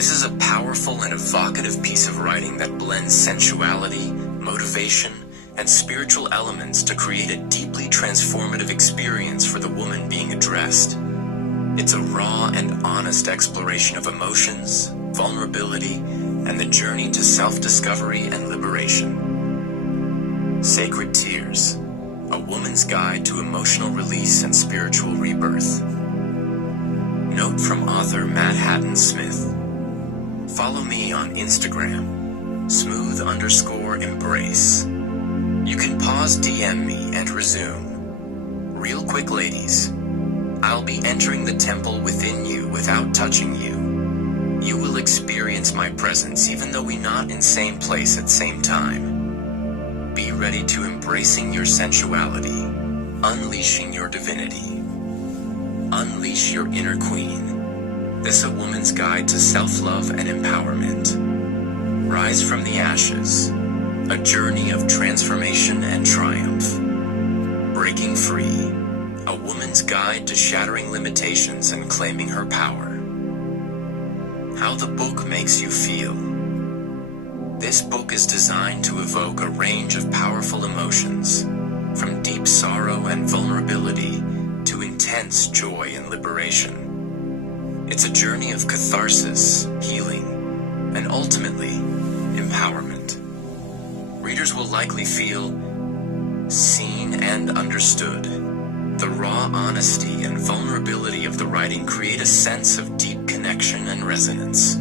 This is a powerful and evocative piece of writing that blends sensuality, motivation, and spiritual elements to create a deeply transformative experience for the woman being addressed. It's a raw and honest exploration of emotions, vulnerability, and the journey to self-discovery and liberation. Sacred Tears, a woman's guide to emotional release and spiritual rebirth. Note from author Madhatan Smith. Follow me on Instagram, smooth_embrace. You can pause DM me and resume. Real quick, ladies. I'll be entering the temple within you without touching you. You will experience my presence even though we're not in same place at same time. Be ready to embracing your sensuality, unleashing your divinity. Unleash your inner queen. This is a woman's guide to self-love and empowerment. Rise from the ashes, a journey of transformation and triumph. Breaking free, a woman's guide to shattering limitations and claiming her power. How the book makes you feel. This book is designed to evoke a range of powerful emotions, from deep sorrow and vulnerability to intense joy and liberation. It's a journey of catharsis, healing, and ultimately, empowerment. Readers will likely feel seen and understood. The raw honesty and vulnerability of the writing create a sense of deep connection and resonance.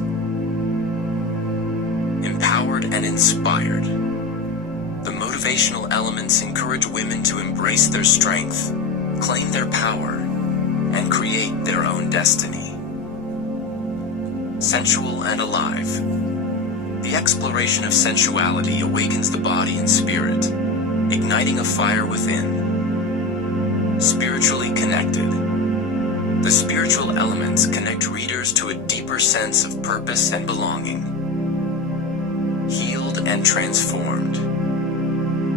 Empowered and inspired. The motivational elements encourage women to embrace their strength, claim their power, and create their own destiny. Sensual and alive. The exploration of sensuality awakens the body and spirit, igniting a fire within. Spiritually connected. The spiritual elements connect readers to a deeper sense of purpose and belonging. Healed and transformed.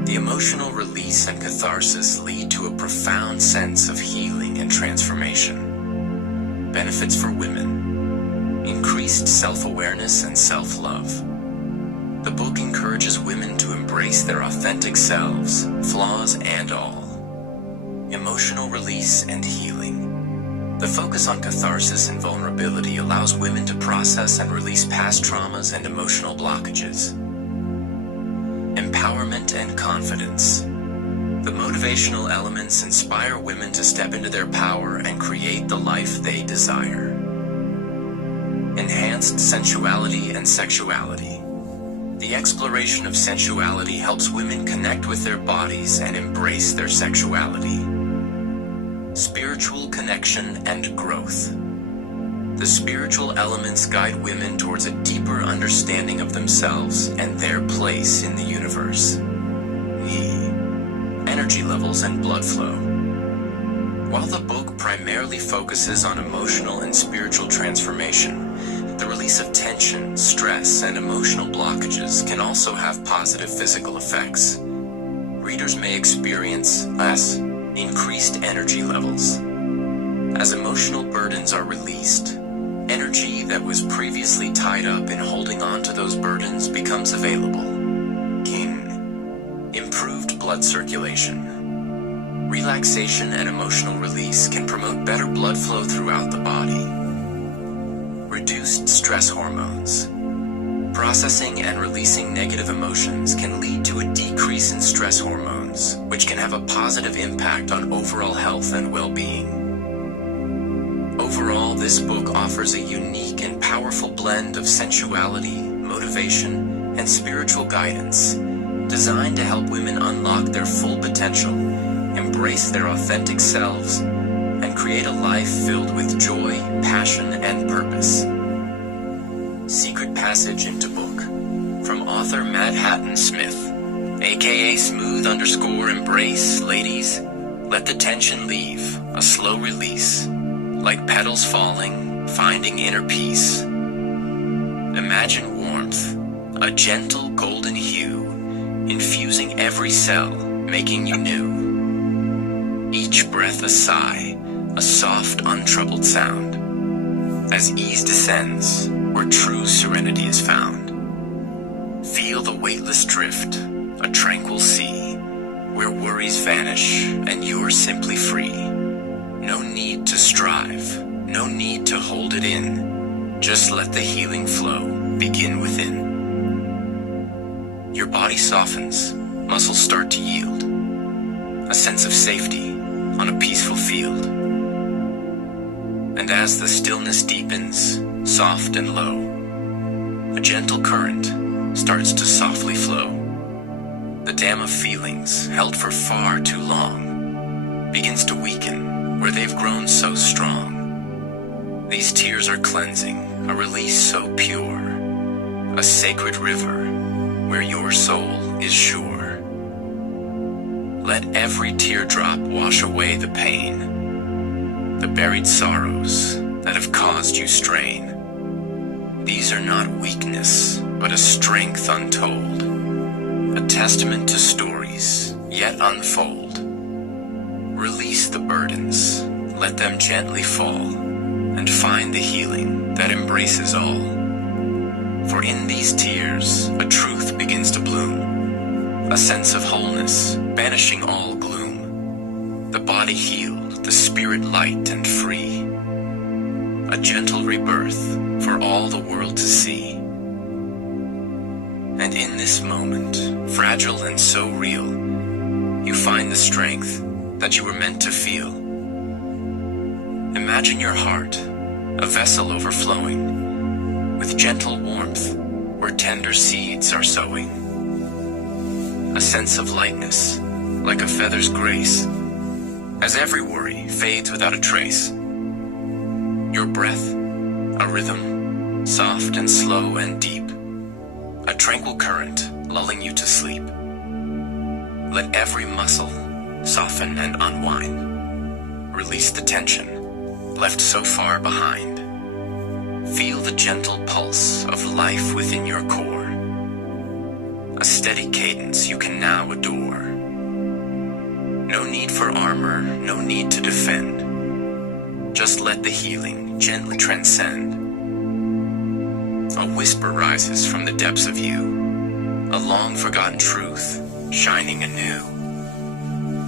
The emotional release and catharsis lead to a profound sense of healing and transformation. Benefits for women. Increased self-awareness and self-love. The book encourages women to embrace their authentic selves, flaws and all. Emotional release and healing. The focus on catharsis and vulnerability allows women to process and release past traumas and emotional blockages. Empowerment and confidence. The motivational elements inspire women to step into their power and create the life they desire. Enhanced sensuality and sexuality. The exploration of sensuality helps women connect with their bodies and embrace their sexuality. Spiritual connection and growth. The spiritual elements guide women towards a deeper understanding of themselves and their place in the universe. Energy levels and blood flow. While the book primarily focuses on emotional and spiritual transformation, the release of tension, stress, and emotional blockages can also have positive physical effects. Readers may experience increased energy levels. As emotional burdens are released, energy that was previously tied up in holding on to those burdens becomes available. Improved blood circulation. Relaxation and emotional release can promote better blood flow throughout the body. Reduced stress hormones. Processing and releasing negative emotions can lead to a decrease in stress hormones, which can have a positive impact on overall health and well-being. Overall, this book offers a unique and powerful blend of sensuality, motivation, and spiritual guidance, designed to help women unlock their full potential, embrace their authentic selves, and create a life filled with joy, passion, and purpose. Secret Passage into Book. From author Madhatan Smith, aka smooth_embrace. Ladies, let the tension leave, a slow release. Like petals falling, finding inner peace. Imagine warmth, a gentle golden hue, infusing every cell, making you new. Each breath a sigh, a soft, untroubled sound. As ease descends, where true serenity is found. Feel the weightless drift, a tranquil sea, where worries vanish and you're simply free. No need to strive, no need to hold it in. Just let the healing flow begin within. Your body softens, muscles start to yield. A sense of safety on a peaceful field. And as the stillness deepens, soft and low, a gentle current starts to softly flow. The dam of feelings held for far too long begins to weaken where they've grown so strong. These tears are cleansing, a release so pure, a sacred river where your soul is sure. Let every teardrop wash away the pain, the buried sorrows that have caused you strain. These are not weakness, but a strength untold, a testament to stories yet unfold. Release the burdens, let them gently fall, and find the healing that embraces all. For in these tears, a truth begins to bloom, a sense of wholeness, banishing all gloom. The body healed, the spirit light and free, a gentle rebirth for all the world to see. And in this moment, fragile and so real, you find the strength that you were meant to feel. Imagine your heart, a vessel overflowing, with gentle warmth where tender seeds are sowing. A sense of lightness, like a feather's grace, as every worry fades without a trace. Your breath, a rhythm, soft and slow and deep, a tranquil current lulling you to sleep. Let every muscle soften and unwind. Release the tension left so far behind. Feel the gentle pulse of life within your core, a steady cadence you can now adore. No need for armor, no need to defend. Just let the healing gently transcend. A whisper rises from the depths of you, a long-forgotten truth shining anew.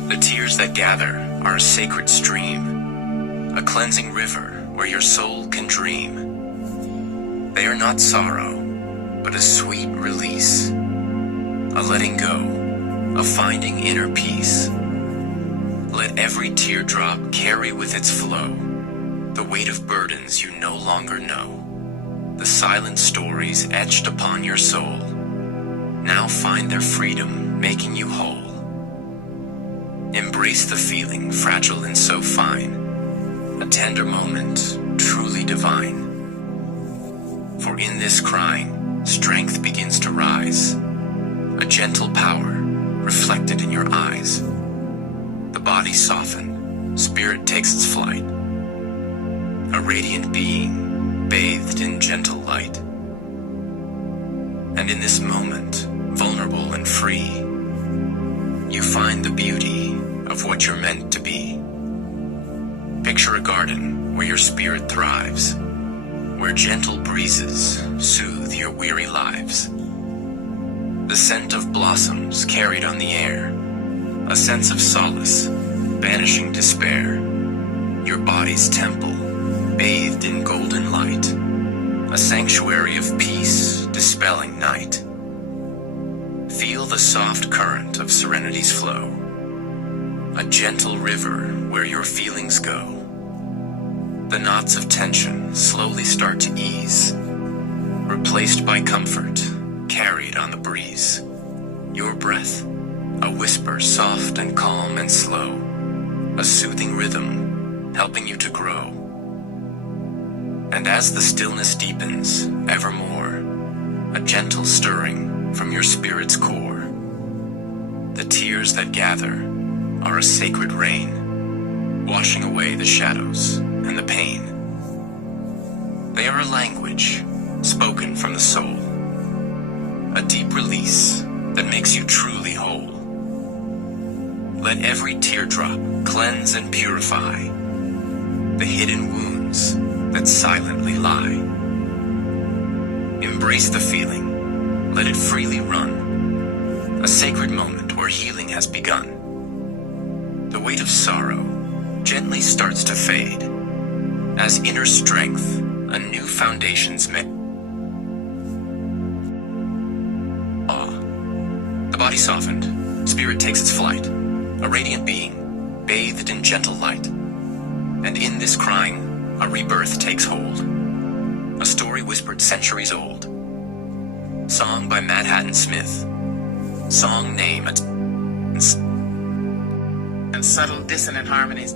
The tears that gather are a sacred stream, a cleansing river where your soul can dream. They are not sorrow, but a sweet release, a letting go, a finding inner peace. Let every teardrop carry with its flow the weight of burdens you no longer know, the silent stories etched upon your soul. Now find their freedom, making you whole. Embrace the feeling, fragile and so fine, a tender moment, truly divine. For in this crying, strength begins to rise, a gentle power reflected in your eyes. The body softened, spirit takes its flight, a radiant being bathed in gentle light. And in this moment, vulnerable and free, you find the beauty of what you're meant to be. Picture a garden where your spirit thrives, where gentle breezes soothe your weary lives. The scent of blossoms carried on the air, a sense of solace, banishing despair. Your body's temple, bathed in golden light, a sanctuary of peace, dispelling night. Feel the soft current of serenity's flow, a gentle river where your feelings go. The knots of tension slowly start to ease, replaced by comfort, carried on the breeze. Your breath, a whisper soft and calm and slow, a soothing rhythm, helping you to grow. And as the stillness deepens, evermore, a gentle stirring from your spirit's core. The tears that gather are a sacred rain, washing away the shadows and the pain. They are a language spoken from the soul, a deep release that makes you truly whole. Let every teardrop cleanse and purify the hidden wounds that silently lie. Embrace the feeling. Let it freely run. A sacred moment where healing has begun. The weight of sorrow gently starts to fade. As inner strength, a new foundation's made. The body softened, spirit takes its flight, a radiant being, bathed in gentle light. And in this crying, a rebirth takes hold. A story whispered centuries old. Song by Madhatan Smith. Song name and subtle dissonant harmonies.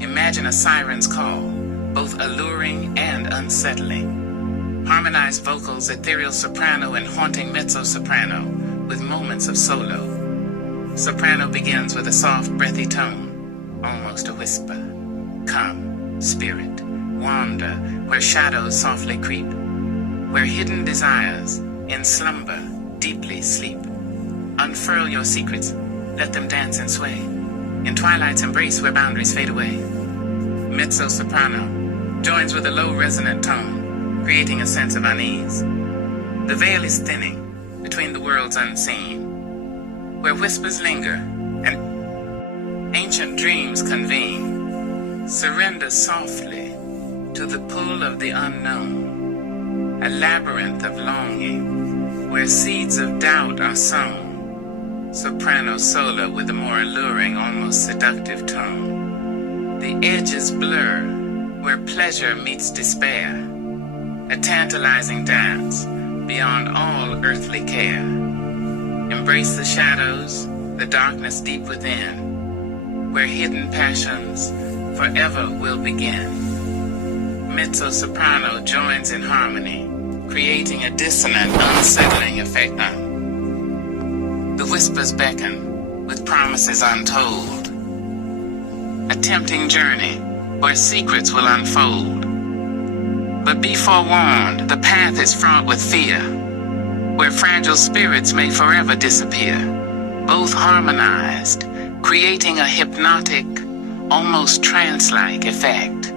Imagine a siren's call, both alluring and unsettling. Harmonized vocals, ethereal soprano and haunting mezzo-soprano, with moments of solo. Soprano begins with a soft, breathy tone, almost a whisper. Come, spirit, wander where shadows softly creep, where hidden desires in slumber deeply sleep. Unfurl your secrets, let them dance and sway, in twilight's embrace where boundaries fade away. Mezzo-soprano joins with a low resonant tone, creating a sense of unease. The veil is thinning between the worlds unseen, where whispers linger and ancient dreams convene. Surrender softly to the pull of the unknown, a labyrinth of longing, where seeds of doubt are sown. Soprano solo with a more alluring, almost seductive tone. The edges blur where pleasure meets despair, a tantalizing dance beyond all earthly care. Embrace the shadows, the darkness deep within, where hidden passions forever will begin. Mezzo-soprano joins in harmony, creating a dissonant, unsettling effect. The whispers beckon with promises untold, a tempting journey where secrets will unfold. But be forewarned, the path is fraught with fear, where fragile spirits may forever disappear, both harmonized, creating a hypnotic, almost trance-like effect.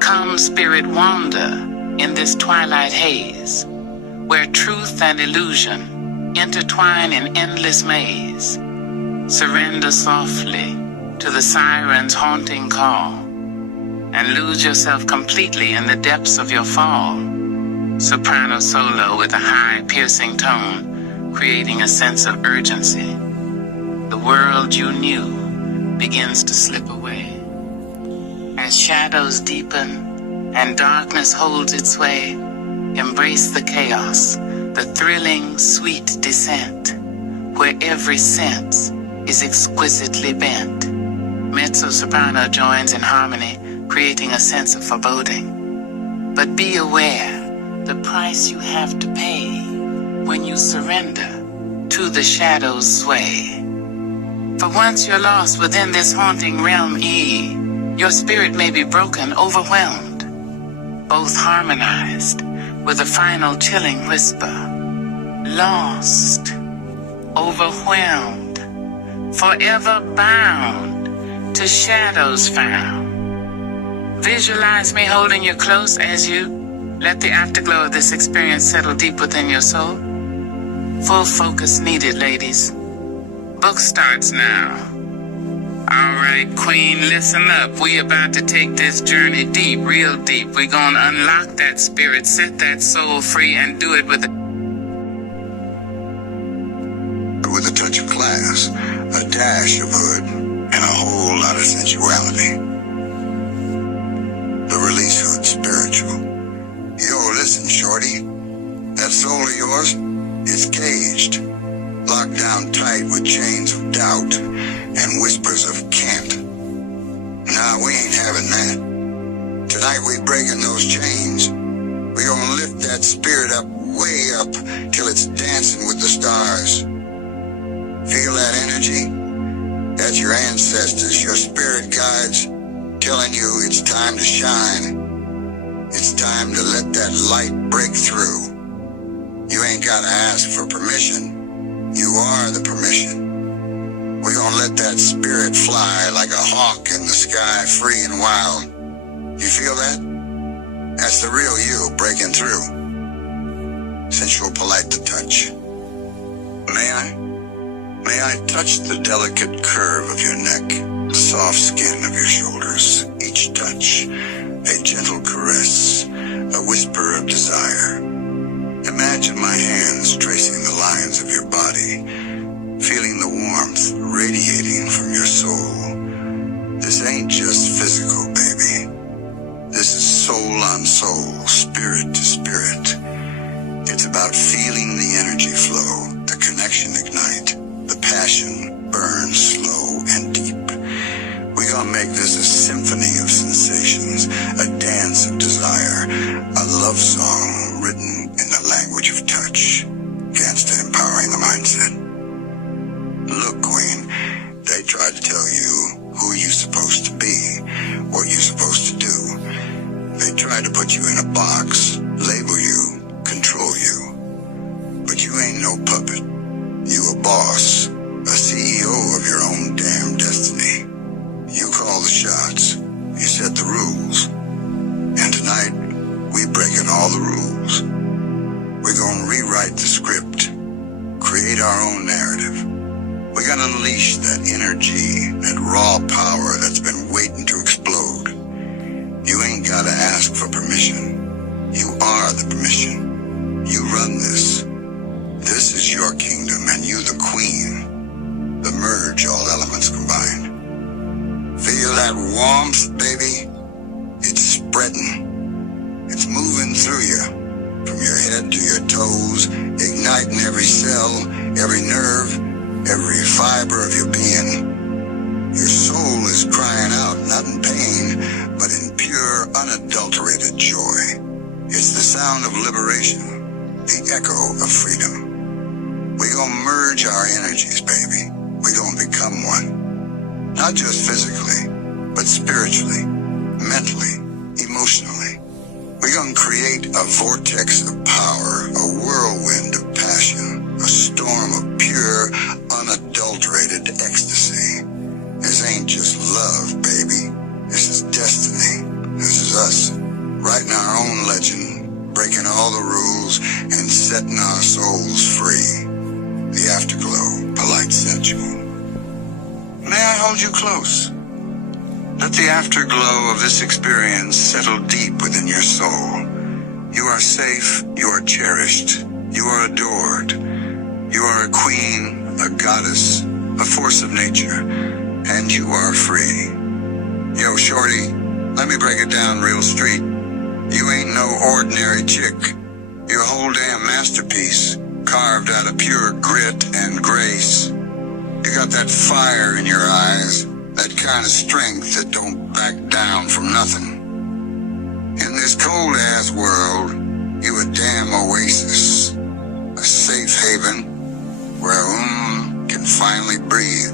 Come, spirit, wander in this twilight haze, where truth and illusion intertwine in endless maze. Surrender softly to the siren's haunting call, and lose yourself completely in the depths of your fall. Soprano solo with a high, piercing tone, creating a sense of urgency. The world you knew begins to slip away. As shadows deepen and darkness holds its way, embrace the chaos, the thrilling, sweet descent, where every sense is exquisitely bent. Mezzo-soprano joins in harmony, creating a sense of foreboding. But be aware, the price you have to pay when you surrender to the shadow's sway. For once you're lost within this haunting realm, your spirit may be broken, overwhelmed, both harmonized with a final chilling whisper. Lost, overwhelmed, forever bound to shadows found. Visualize me holding you close as you let the afterglow of this experience settle deep within your soul. Full focus needed, ladies. Book starts now. Alright, queen, listen up. We about to take this journey deep, real deep. We gonna unlock that spirit, set that soul free, and do it with a touch of class, a dash of hood, and a whole lot of sensuality. The release hood spiritual. Yo, listen, shorty. That soul of yours is caged, locked down tight with chains of doubt and whispers of can't. Nah, we ain't having that. Tonight we breaking those chains. We gonna lift that spirit up, way up, till it's dancing with the stars. Feel that energy? That's your ancestors, your spirit guides, telling you it's time to shine. It's time to let that light break through. You ain't gotta ask for permission. You are the permission. We're gonna let that spirit fly like a hawk in the sky, free and wild. You feel that? That's the real you breaking through. sensual, polite to touch. May I? May I touch the delicate curve of your neck, the soft skin of your shoulders, each touch, a gentle caress, a whisper of desire. Imagine my hands tracing the lines of your body, feeling the warmth radiating from your soul. This ain't just physical, baby. This is soul on soul, spirit to spirit. It's about feeling the energy flow, the connection ignite, the passion burn slow and deep. We gonna make this a symphony of sensations, a dance of desire, a love song written in the language of touch, against empowering the mindset. Look, Queen, they tried to tell you who you're supposed to be, what you're supposed to do. They tried to put you in a box, label you, control you. But you ain't no puppet. You a boss, a CEO of your own damn destiny. You call the shots. You set the rules. And tonight, we breaking all the rules. We're gonna rewrite the script, create our own narrative. We're gonna unleash that energy, that raw power that's been waiting to explode. You ain't gotta ask for permission. You are the permission. You run this. This is your kingdom and you the queen. The merge, all elements combined. Feel that warmth, baby? It's spreading. It's moving through you, from your head to your toes, igniting every cell, every nerve, every fiber of your being. Your soul is crying out, not in pain, but in pure, unadulterated joy. It's the sound of liberation, the echo of freedom. We gonna merge our energies, baby. We gonna become one. Not just physically, but spiritually, mentally, emotionally. We gonna create a vortex of power, a whirlwind of passion, a storm of pure, unadulterated ecstasy. This ain't just love, baby. This is destiny. This is us, writing our own legend, breaking all the rules, and setting our souls free. The afterglow, polite sensual. May I hold you close? Let the afterglow of this experience settle deep within your soul. You are safe, you are cherished, you are adored. You are a queen, a goddess, a force of nature, and you are free. Yo, shorty, let me break it down real street. You ain't no ordinary chick. You're a whole damn masterpiece, carved out of pure grit and grace. You got that fire in your eyes, that kind of strength that don't back down from nothing. In this cold-ass world, you a damn oasis, a safe haven where can finally breathe.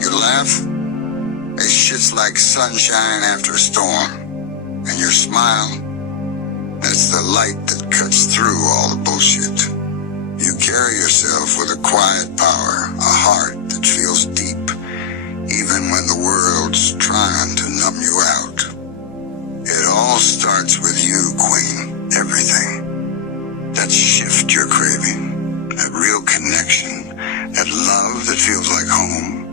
You laugh, it shit's like sunshine after a storm. And your smile, that's the light that cuts through all the bullshit. You carry yourself with a quiet power, a heart that feels deep, even when the world's trying to numb you out. It all starts with you, Queen, everything. That shift you're craving, that real connection, that love that feels like home.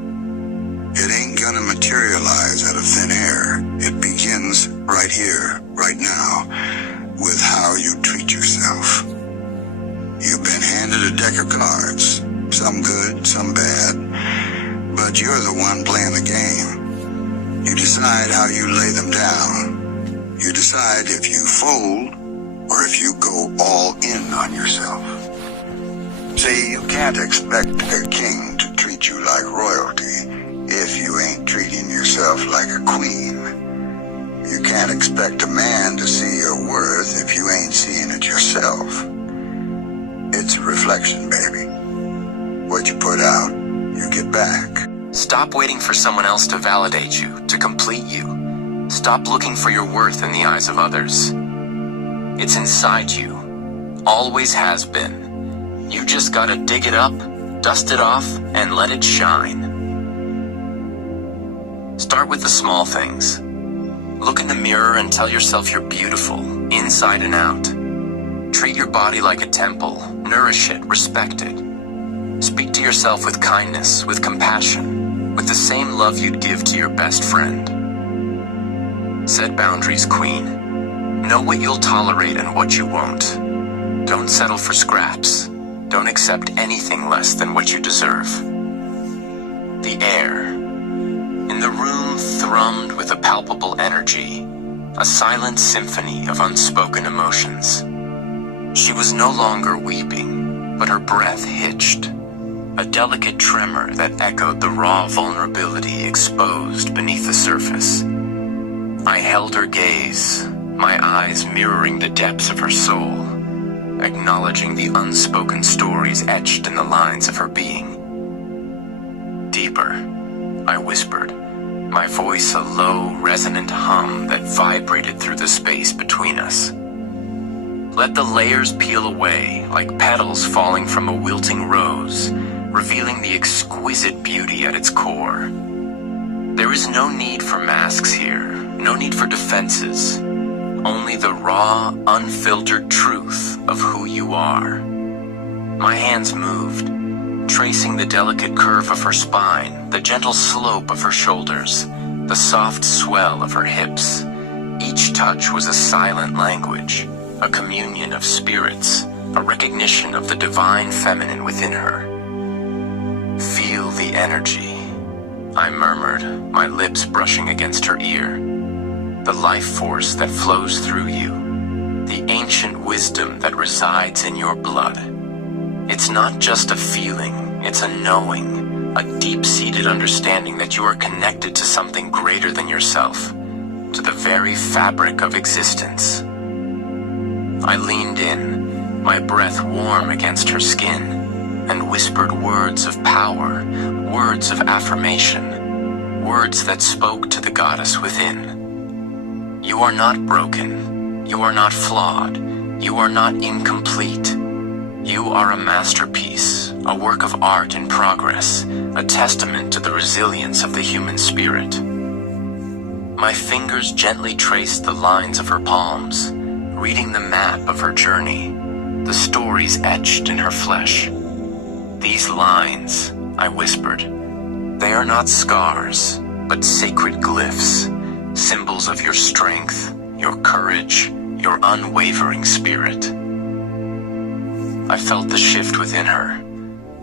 It ain't gonna materialize out of thin air. It begins right here, right now, with how you treat yourself. You've been handed a deck of cards, some good, some bad, but you're the one playing the game. You decide how you lay them down. You decide if you fold or if you go all in on yourself. See, you can't expect a king to treat you like royalty if you ain't treating yourself like a queen. You can't expect a man to see your worth if you ain't seeing it yourself. It's a reflection, baby. What you put out, you get back. Stop waiting for someone else to validate you, to complete you. Stop looking for your worth in the eyes of others. It's inside you. Always has been. You just gotta dig it up, dust it off, and let it shine. Start with the small things. Look in the mirror and tell yourself you're beautiful, inside and out. Treat your body like a temple. Nourish it, respect it. Speak to yourself with kindness, with compassion, with the same love you'd give to your best friend. Set boundaries, Queen. Know what you'll tolerate and what you won't. Don't settle for scraps. Don't accept anything less than what you deserve. The air. In the room thrummed with a palpable energy, a silent symphony of unspoken emotions. She was no longer weeping, but her breath hitched, a delicate tremor that echoed the raw vulnerability exposed beneath the surface. I held her gaze, my eyes mirroring the depths of her soul, acknowledging the unspoken stories etched in the lines of her being. Deeper, I whispered, my voice a low, resonant hum that vibrated through the space between us. Let the layers peel away like petals falling from a wilting rose, revealing the exquisite beauty at its core. There is no need for masks here, no need for defenses, only the raw, unfiltered truth of who you are. My hands moved, tracing the delicate curve of her spine, the gentle slope of her shoulders, the soft swell of her hips. Each touch was a silent language, a communion of spirits, a recognition of the divine feminine within her. Feel the energy, I murmured, my lips brushing against her ear. The life force that flows through you, the ancient wisdom that resides in your blood. It's not just a feeling, it's a knowing, a deep-seated understanding that you are connected to something greater than yourself, to the very fabric of existence. I leaned in, my breath warm against her skin, and whispered words of power, words of affirmation, words that spoke to the goddess within. You are not broken, you are not flawed, you are not incomplete. You are a masterpiece, a work of art in progress, a testament to the resilience of the human spirit. My fingers gently traced the lines of her palms, reading the map of her journey, the stories etched in her flesh. These lines, I whispered, they are not scars, but sacred glyphs, symbols of your strength, your courage, your unwavering spirit. I felt the shift within her,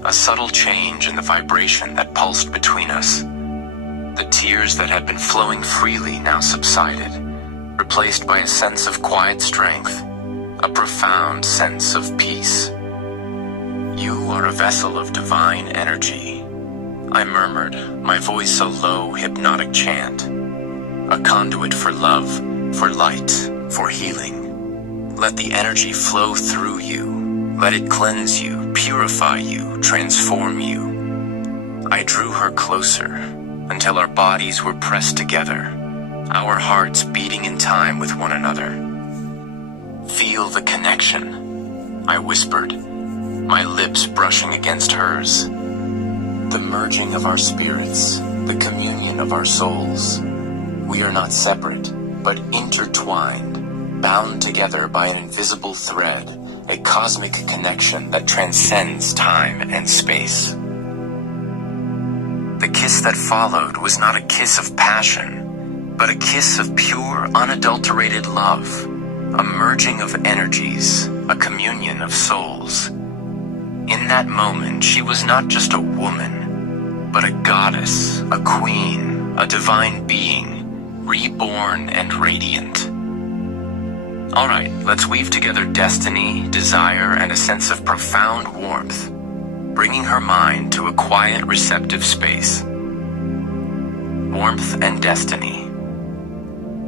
a subtle change in the vibration that pulsed between us. The tears that had been flowing freely now subsided, replaced by a sense of quiet strength, a profound sense of peace. You are a vessel of divine energy, I murmured, my voice a low, hypnotic chant. A conduit for love, for light, for healing. Let the energy flow through you. Let it cleanse you, purify you, transform you. I drew her closer until our bodies were pressed together, our hearts beating in time with one another. Feel the connection, I whispered, my lips brushing against hers. The merging of our spirits, the communion of our souls. We are not separate, but intertwined, bound together by an invisible thread, a cosmic connection that transcends time and space. The kiss that followed was not a kiss of passion, but a kiss of pure, unadulterated love, a merging of energies, a communion of souls. In that moment, she was not just a woman, but a goddess, a queen, a divine being, reborn and radiant. All right, let's weave together destiny, desire, and a sense of profound warmth, bringing her mind to a quiet, receptive space. Warmth and destiny.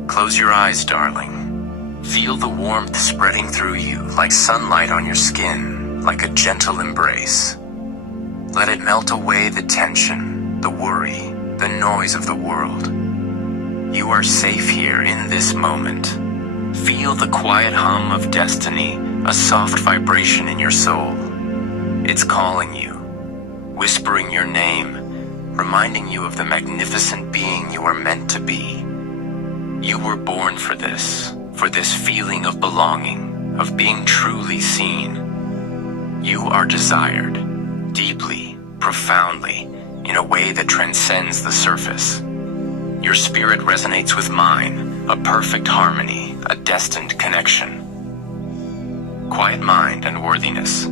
Close your eyes, darling. Feel the warmth spreading through you like sunlight on your skin, like a gentle embrace. Let it melt away the tension, the worry, the noise of the world. You are safe here in this moment. Feel the quiet hum of destiny, a soft vibration in your soul. It's calling you, whispering your name, reminding you of the magnificent being you are meant to be. You were born for this feeling of belonging, of being truly seen. You are desired, deeply, profoundly, in a way that transcends the surface. Your spirit resonates with mine, a perfect harmony, a destined connection. Quiet mind and worthiness.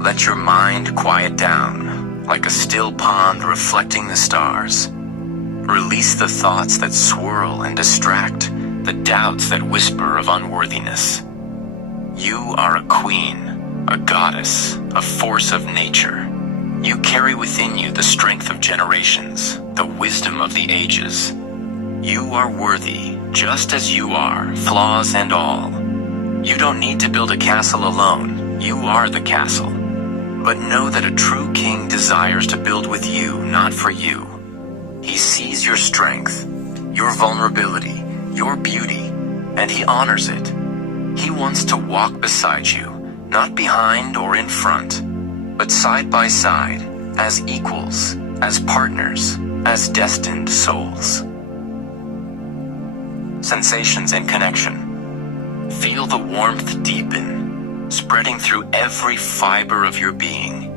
Let your mind quiet down, like a still pond reflecting the stars. Release the thoughts that swirl and distract, the doubts that whisper of unworthiness. You are a queen, a goddess, a force of nature. You carry within you the strength of generations, the wisdom of the ages. You are worthy, just as you are, flaws and all. You don't need to build a castle alone. You are the castle. But know that a true king desires to build with you, not for you. He sees your strength, your vulnerability, your beauty, and he honors it. He wants to walk beside you, not behind or in front, but side by side, as equals, as partners, as destined souls. Sensations and connection. Feel the warmth deepen, spreading through every fiber of your being.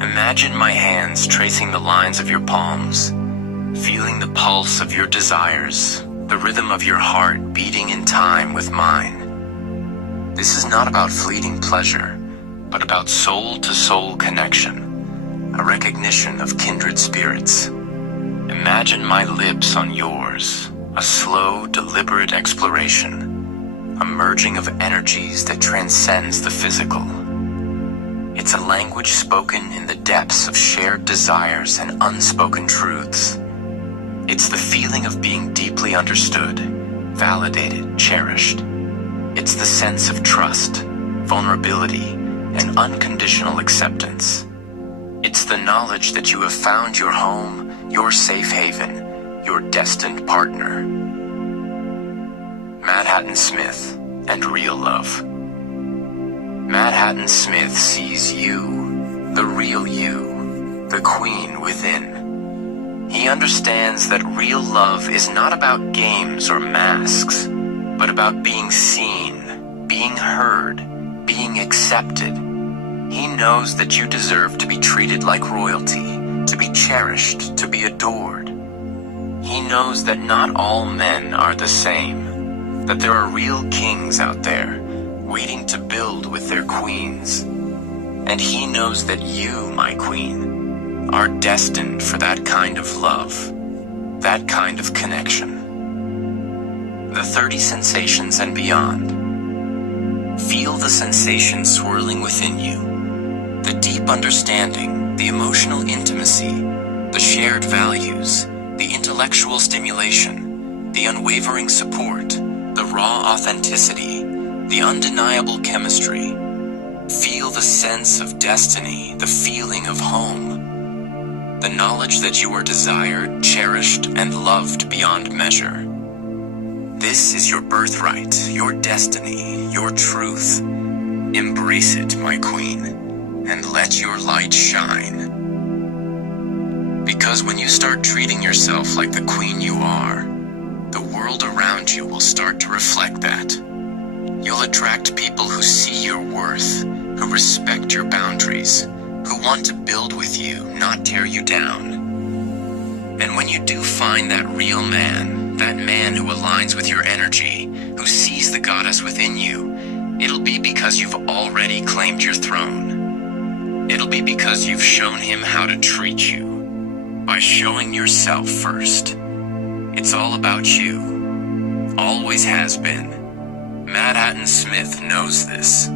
Imagine my hands tracing the lines of your palms, feeling the pulse of your desires, the rhythm of your heart beating in time with mine. This is not about fleeting pleasure, but about soul-to-soul connection, a recognition of kindred spirits. Imagine my lips on yours, a slow, deliberate exploration, a merging of energies that transcends the physical. It's a language spoken in the depths of shared desires and unspoken truths. It's the feeling of being deeply understood, validated, cherished. It's the sense of trust, vulnerability, and unconditional acceptance. It's the knowledge that you have found your home, your safe haven, your destined partner. Madhatan Smith and Real Love. Madhatan Smith sees you, the real you, the queen within. He understands that real love is not about games or masks, but about being seen, being heard, being accepted. He knows that you deserve to be treated like royalty, to be cherished, to be adored. He knows that not all men are the same, that there are real kings out there, waiting to build with their queens. And he knows that you, my queen, are destined for that kind of love, that kind of connection. The 30 sensations and beyond. Feel the sensations swirling within you. The deep understanding, the emotional intimacy, the shared values, the intellectual stimulation, the unwavering support, the raw authenticity, the undeniable chemistry. Feel the sense of destiny, the feeling of home, the knowledge that you are desired, cherished, and loved beyond measure. This is your birthright, your destiny, your truth. Embrace it, my queen, and let your light shine. Because when you start treating yourself like the queen you are, the world around you will start to reflect that. You'll attract people who see your worth, who respect your boundaries, who want to build with you, not tear you down. And when you do find that real man, that man who aligns with your energy, who sees the goddess within you, it'll be because you've already claimed your throne. It'll be because you've shown him how to treat you, by showing yourself first. It's all about you. Always has been. Madhatan Smith knows this.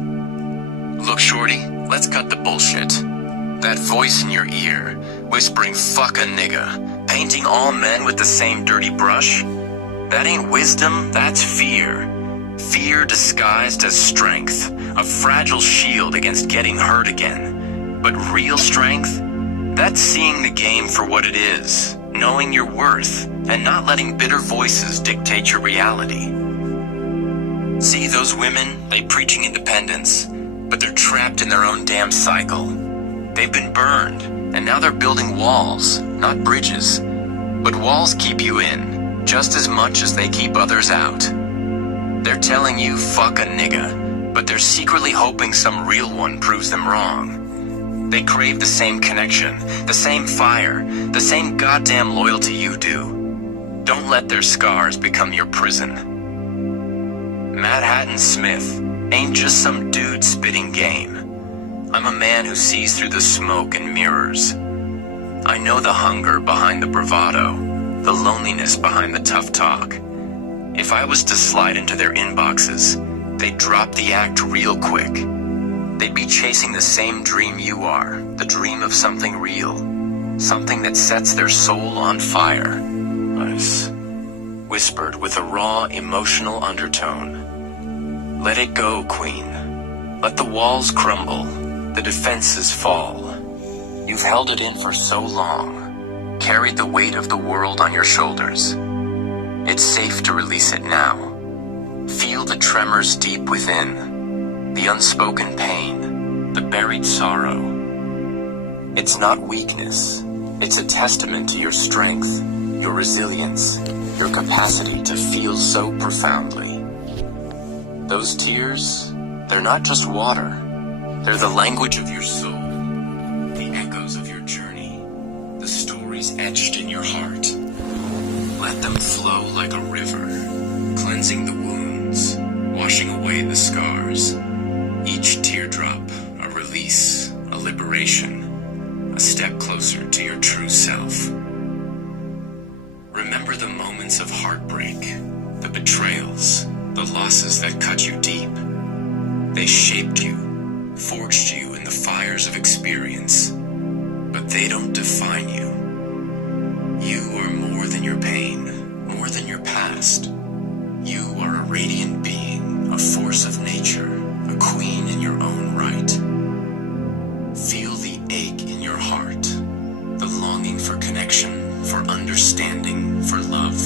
Look, shorty, let's cut the bullshit. That voice in your ear, whispering fuck a nigga, painting all men with the same dirty brush, that ain't wisdom, that's fear. Fear disguised as strength, a fragile shield against getting hurt again. But real strength? That's seeing the game for what it is, knowing your worth, and not letting bitter voices dictate your reality. See those women, they preaching independence, but they're trapped in their own damn cycle. They've been burned, and now they're building walls, not bridges. But walls keep you in, just as much as they keep others out. They're telling you fuck a nigga, but they're secretly hoping some real one proves them wrong. They crave the same connection, the same fire, the same goddamn loyalty you do. Don't let their scars become your prison. Madhatan Smith ain't just some dude spitting game. I'm a man who sees through the smoke and mirrors. I know the hunger behind the bravado, the loneliness behind the tough talk. If I was to slide into their inboxes, they'd drop the act real quick. They'd be chasing the same dream you are, the dream of something real, something that sets their soul on fire. Nice. Whispered with a raw, emotional undertone. Let it go, Queen. Let the walls crumble, the defenses fall. You've held it in for so long, carried the weight of the world on your shoulders. It's safe to release it now. Feel the tremors deep within, the unspoken pain, the buried sorrow. It's not weakness, it's a testament to your strength, your resilience, your capacity to feel so profoundly. Those tears, they're not just water, they're the language of your soul, the echoes of your journey, the stories etched in your heart. Let them flow like a river, cleansing the wounds, washing away the scars. Each teardrop, a release, a liberation, a step closer to your true self. Remember the moments of heartbreak, the betrayals, the losses that cut you deep. They shaped you, forged you in the fires of experience, but they don't define you. You are more than your pain, more than your past. You are a radiant being, a force of nature, a queen in your own right. Feel the ache in your heart, the longing for connection, for understanding, for love.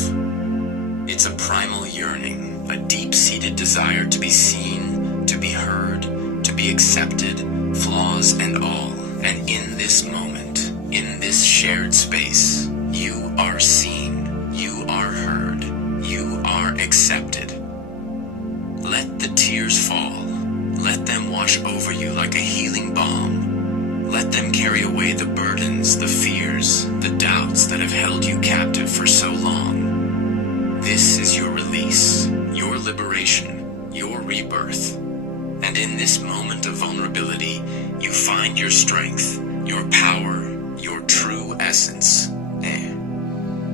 It's a primal yearning, a deep-seated desire to be seen, to be heard, to be accepted, flaws and all. And in this moment, in this shared space, you are seen, you are heard, you are accepted. Let the tears fall. Let them wash over you like a healing balm. Let them carry away the burdens, the fears, the doubts that have held you captive for so long. This is your release, your liberation, your rebirth. And in this moment of vulnerability, you find your strength, your power, your true essence.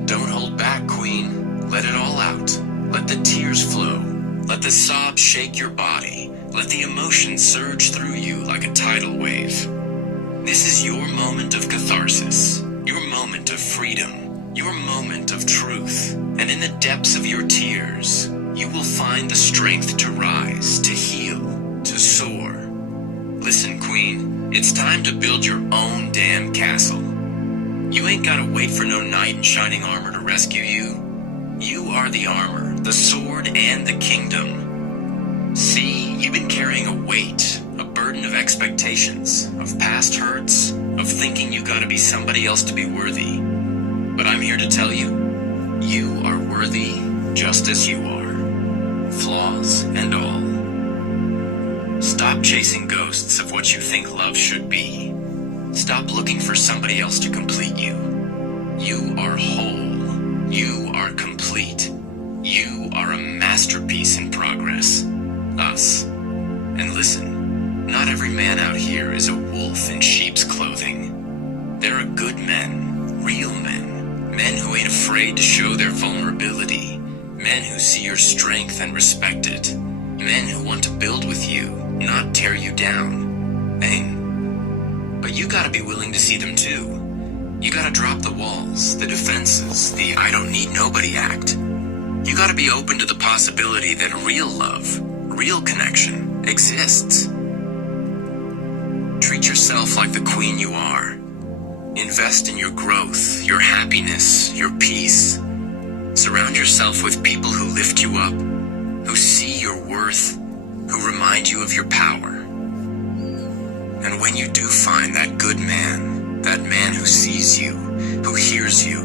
Don't hold back, Queen. Let it all out. Let the tears flow. Let the sobs shake your body. Let the emotions surge through you like a tidal wave. This is your moment of catharsis, your moment of freedom, your moment of truth. And in the depths of your tears, you will find the strength to rise, to heal, to soar. Listen, Queen, it's time to build your own damn castle. You ain't gotta wait for no knight in shining armor to rescue you. You are the armor, the sword, and the kingdom. See, you've been carrying a weight, a burden of expectations, of past hurts, of thinking you gotta be somebody else to be worthy. But I'm here to tell you, you are worthy just as you are, flaws and all. Stop chasing ghosts of what you think love should be. Stop looking for somebody else to complete you. You are whole. You are complete. You are a masterpiece in progress. Us. And listen, not every man out here is a wolf in sheep's clothing. There are good men, real men, men who ain't afraid to show their vulnerability, men who see your strength and respect it, men who want to build with you, not tear you down. But you gotta be willing to see them too. You gotta drop the walls, the defenses, the I don't need nobody act. You gotta be open to the possibility that real love, real connection, exists. Treat yourself like the queen you are. Invest in your growth, your happiness, your peace. Surround yourself with people who lift you up, who see your worth, who remind you of your power. And when you do find that good man, that man who sees you, who hears you,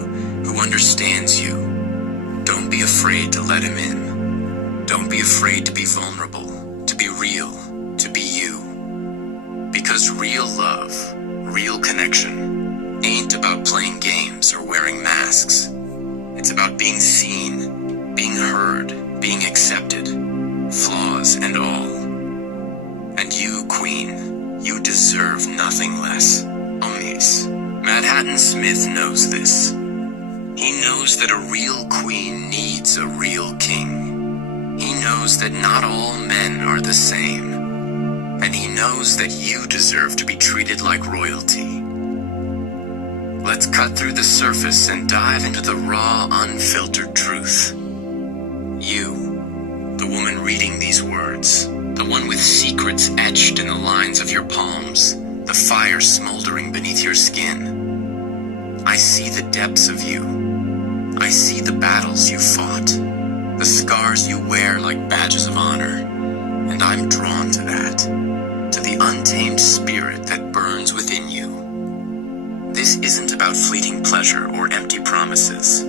who understands you, don't be afraid to let him in. Don't be afraid to be vulnerable, to be real, to be you. Because real love, real connection, ain't about playing games or wearing masks. It's about being seen, being heard, being accepted, flaws and all. And you, Queen, you deserve nothing less. Omnis. Madhatan Smith knows this. He knows that a real queen needs a real king. He knows that not all men are the same. And he knows that you deserve to be treated like royalty. Let's cut through the surface and dive into the raw, unfiltered truth. You, the woman reading these words, the one with secrets etched in the lines of your palms, the fire smoldering beneath your skin. I see the depths of you. I see the battles you fought, the scars you wear like badges of honor, and I'm drawn to that, to the untamed spirit that burns within you. This isn't about fleeting pleasure or empty promises.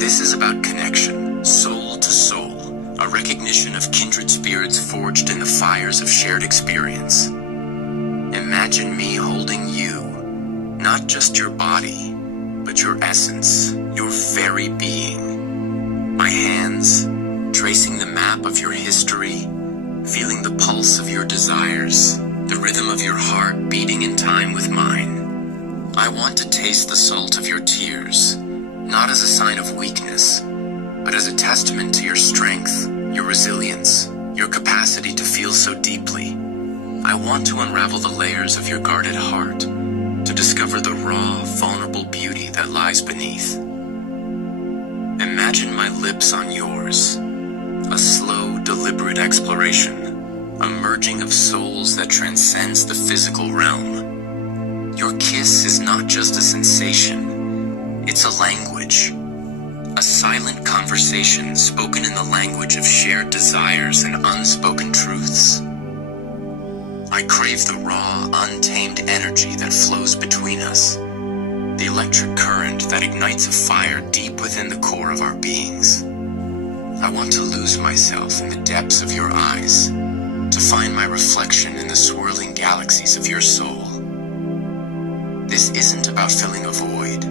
This is about connection, soul to soul, a recognition of kindred spirits forged in the fires of shared experience. Imagine me holding you, not just your body, but your essence, your very being. My hands, tracing the map of your history, feeling the pulse of your desires, the rhythm of your heart beating in time with mine. I want to taste the salt of your tears, not as a sign of weakness, but as a testament to your strength, your resilience, your capacity to feel so deeply. I want to unravel the layers of your guarded heart, to discover the raw, vulnerable beauty that lies beneath. Imagine my lips on yours, a slow, deliberate exploration, a merging of souls that transcends the physical realm. Your kiss is not just a sensation, it's a language, a silent conversation spoken in the language of shared desires and unspoken truths. I crave the raw, untamed energy that flows between us, the electric current that ignites a fire deep within the core of our beings. I want to lose myself in the depths of your eyes, to find my reflection in the swirling galaxies of your soul. This isn't about filling a void.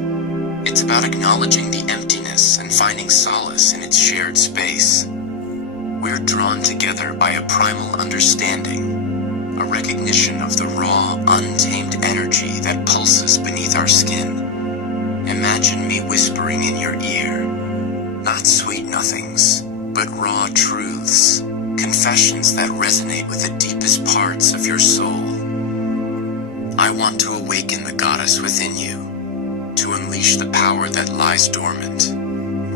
It's about acknowledging the emptiness and finding solace in its shared space. We're drawn together by a primal understanding, a recognition of the raw, untamed energy that pulses beneath our skin. Imagine me whispering in your ear, not sweet nothings, but raw truths, confessions that resonate with the deepest parts of your soul. I want to awaken the goddess within you, to unleash the power that lies dormant,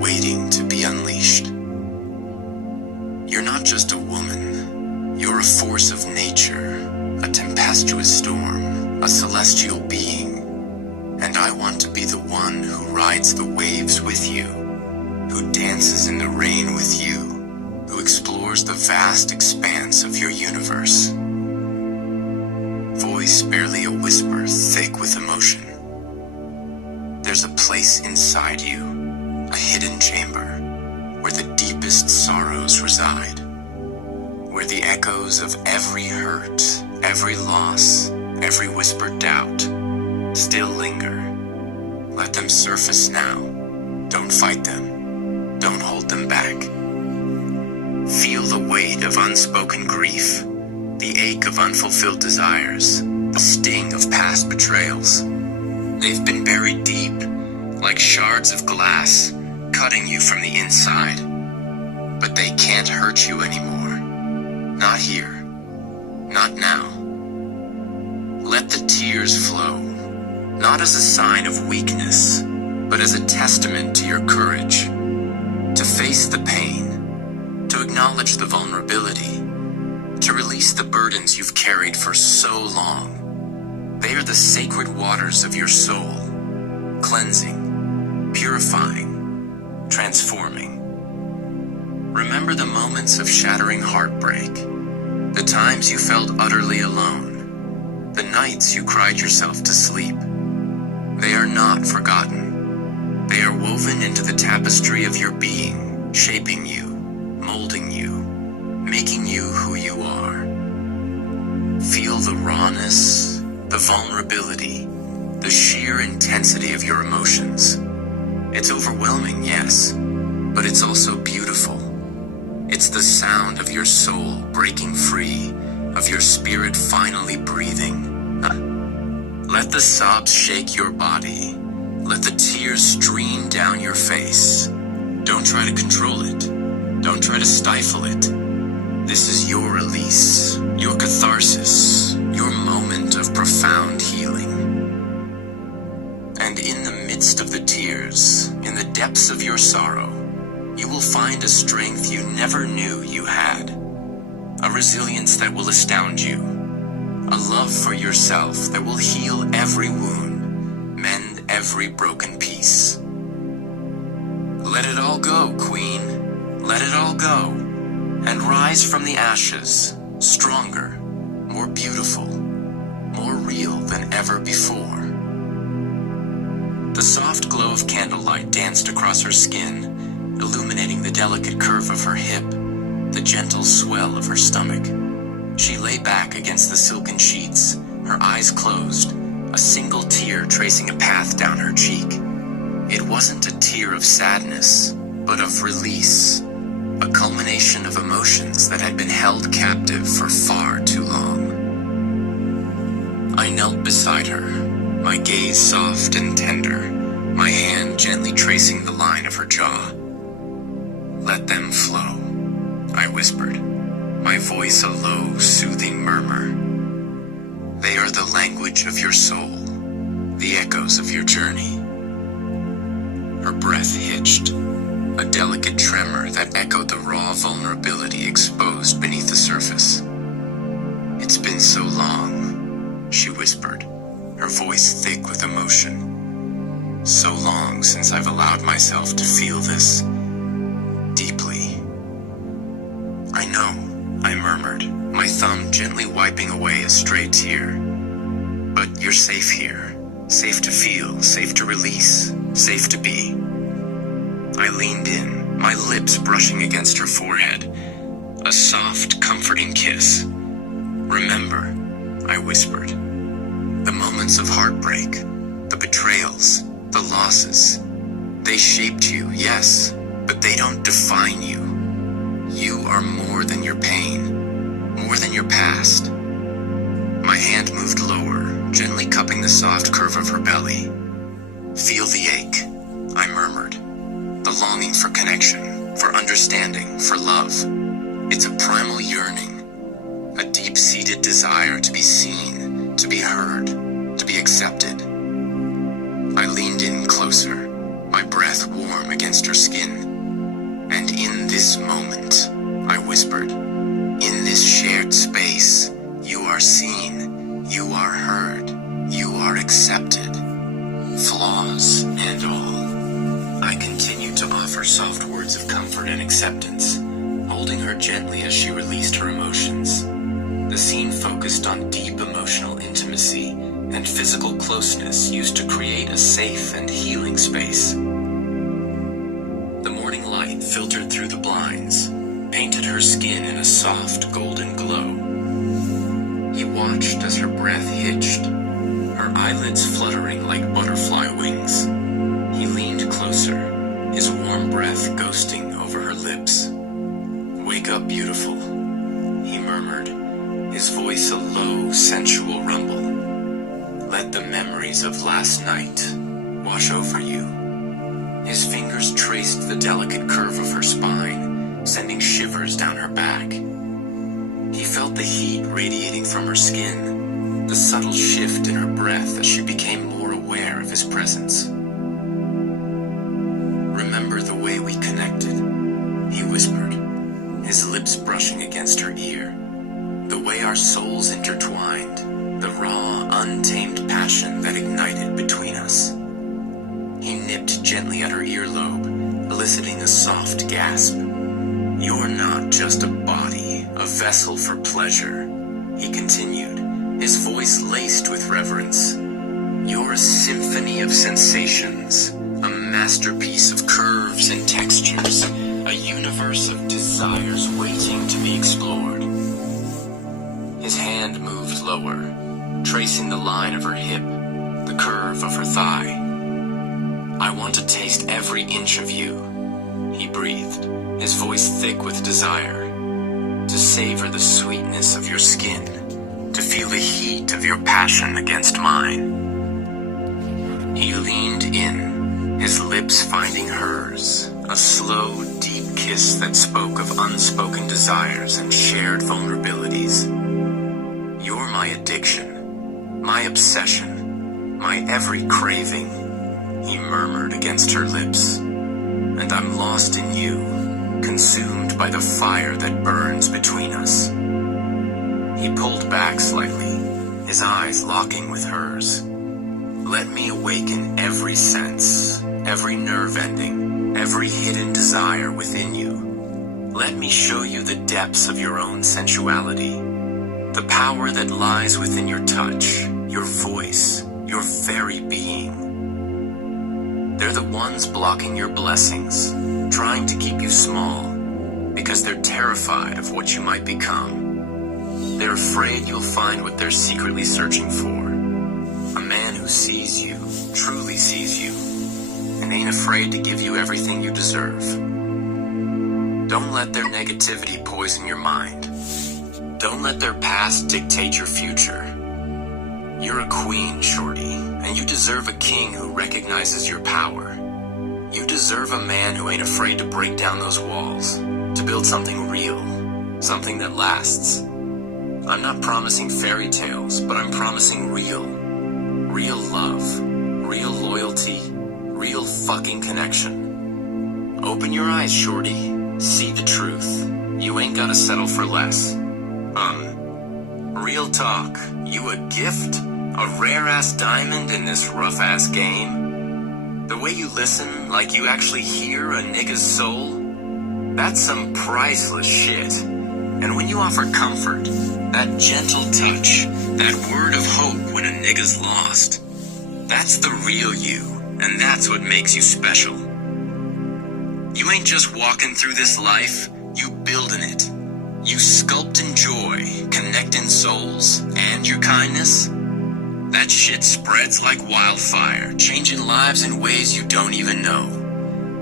waiting to be unleashed. You're not just a woman. You're a force of nature, a tempestuous storm, a celestial being. And I want to be the one who rides the waves with you, who dances in the rain with you, who explores the vast expanse of your universe. Voice barely a whisper, thick with emotion. There's a place inside you, a hidden chamber, where the deepest sorrows reside, where the echoes of every hurt, every loss, every whispered doubt still linger. Let them surface now. Don't fight them. Don't hold them back. Feel the weight of unspoken grief, the ache of unfulfilled desires, the sting of past betrayals. They've been buried deep, like shards of glass, cutting you from the inside. But they can't hurt you anymore. Not here. Not now. Let the tears flow, not as a sign of weakness, but as a testament to your courage, to face the pain, to acknowledge the vulnerability, to release the burdens you've carried for so long. They are the sacred waters of your soul, cleansing, purifying, transforming. Remember the moments of shattering heartbreak, the times you felt utterly alone, the nights you cried yourself to sleep. They are not forgotten. They are woven into the tapestry of your being, shaping you, molding you, making you who you are. Feel the rawness, the vulnerability, the sheer intensity of your emotions. It's overwhelming, yes, but it's also beautiful. It's the sound of your soul breaking free, of your spirit finally breathing. Let the sobs shake your body. Let the tears stream down your face. Don't try to control it. Don't try to stifle it. This is your release, your catharsis, your moment of profound healing. And in the midst of the tears, in the depths of your sorrow, you will find a strength you never knew you had. A resilience that will astound you. A love for yourself that will heal every wound, mend every broken piece. Let it all go, Queen. Let it all go. And rise from the ashes, stronger, more beautiful, more real than ever before. The soft glow of candlelight danced across her skin, illuminating the delicate curve of her hip, the gentle swell of her stomach. She lay back against the silken sheets, her eyes closed, a single tear tracing a path down her cheek. It wasn't a tear of sadness, but of release, a culmination of emotions that had been held captive for far too long. I knelt beside her, my gaze soft and tender, my hand gently tracing the line of her jaw. Let them flow, I whispered, my voice a low, soothing murmur. They are the language of your soul, the echoes of your journey. Her breath hitched, a delicate tremor that echoed the raw vulnerability exposed beneath the surface. It's been so long, she whispered, her voice thick with emotion. So long since I've allowed myself to feel this deeply. I know, I murmured, my thumb gently wiping away a stray tear. But you're safe here, safe to feel, safe to release, safe to be. I leaned in, my lips brushing against her forehead, a soft, comforting kiss. Remember, I whispered, the moments of heartbreak, the betrayals, the losses. They shaped you, yes, but they don't define you. You are more than your pain, more than your past. My hand moved lower, gently cupping the soft curve of her belly. Feel the ache, I murmured. The longing for connection, for understanding, for love. It's a primal yearning, a deep-seated desire to be seen, to be heard, to be accepted. I leaned in closer, my breath warm against her skin. And in this moment, I whispered, in this shared space, you are seen, you are heard, you are accepted, flaws and all. I continued to offer soft words of comfort and acceptance, holding her gently as she released her emotions. The scene focused on deep emotional intimacy and physical closeness used to create a safe and healing space. The morning light filtered through the blinds, painted her skin in a soft golden glow. He watched as her breath hitched, her eyelids fluttering like butterfly wings. He leaned closer, his warm breath ghosting over her lips. Wake up, beautiful, he murmured, his voice a low, sensual rumble. Let the memories of last night wash over you. His fingers traced the delicate curve of her spine, sending shivers down her back. He felt the heat radiating from her skin, the subtle shift in her breath as she became more aware of his presence. Remember the way we connected, he whispered, his lips brushing against her ear. The way our souls intertwined, the raw, untamed passion that ignited between us. He nipped gently at her earlobe, eliciting a soft gasp. You're not just a body, a vessel for pleasure, he continued, his voice laced with reverence. You're a symphony of sensations, a masterpiece of curves and textures, a A universe of desires waiting to be explored. His hand moved lower, tracing the line of her hip, the curve of her thigh. I want to taste every inch of you, he breathed, his voice thick with desire. To savor the sweetness of your skin, to feel the heat of your passion against mine. He leaned in, his lips finding hers, a slow, deep kiss that spoke of unspoken desires and shared vulnerabilities. You're my addiction, my obsession, my every craving, he murmured against her lips. And I'm lost in you, consumed by the fire that burns between us. He pulled back slightly, his eyes locking with hers. Let me awaken every sense, every nerve ending, every hidden desire within you. Let me show you the depths of your own sensuality, the power that lies within your touch, your voice, your very being. They're the ones blocking your blessings, trying to keep you small, because they're terrified of what you might become. They're afraid you'll find what they're secretly searching for. A man who sees you, truly sees you, and ain't afraid to give you everything you deserve. Don't let their negativity poison your mind. Don't let their past dictate your future. You're a queen, shorty, and you deserve a king who recognizes your power. You deserve a man who ain't afraid to break down those walls, to build something real, something that lasts. I'm not promising fairy tales, but I'm promising real. Real love, real loyalty, real fucking connection. Open your eyes, shorty. See the truth. You ain't gotta settle for less. Real talk. You a gift? A rare-ass diamond in this rough-ass game? The way you listen, like you actually hear a nigga's soul? That's some priceless shit. And when you offer comfort, that gentle touch, that word of hope when a nigga's lost, that's the real you, and that's what makes you special. You ain't just walking through this life, you building it. You sculpting joy, connecting souls, and your kindness. That shit spreads like wildfire, changing lives in ways you don't even know.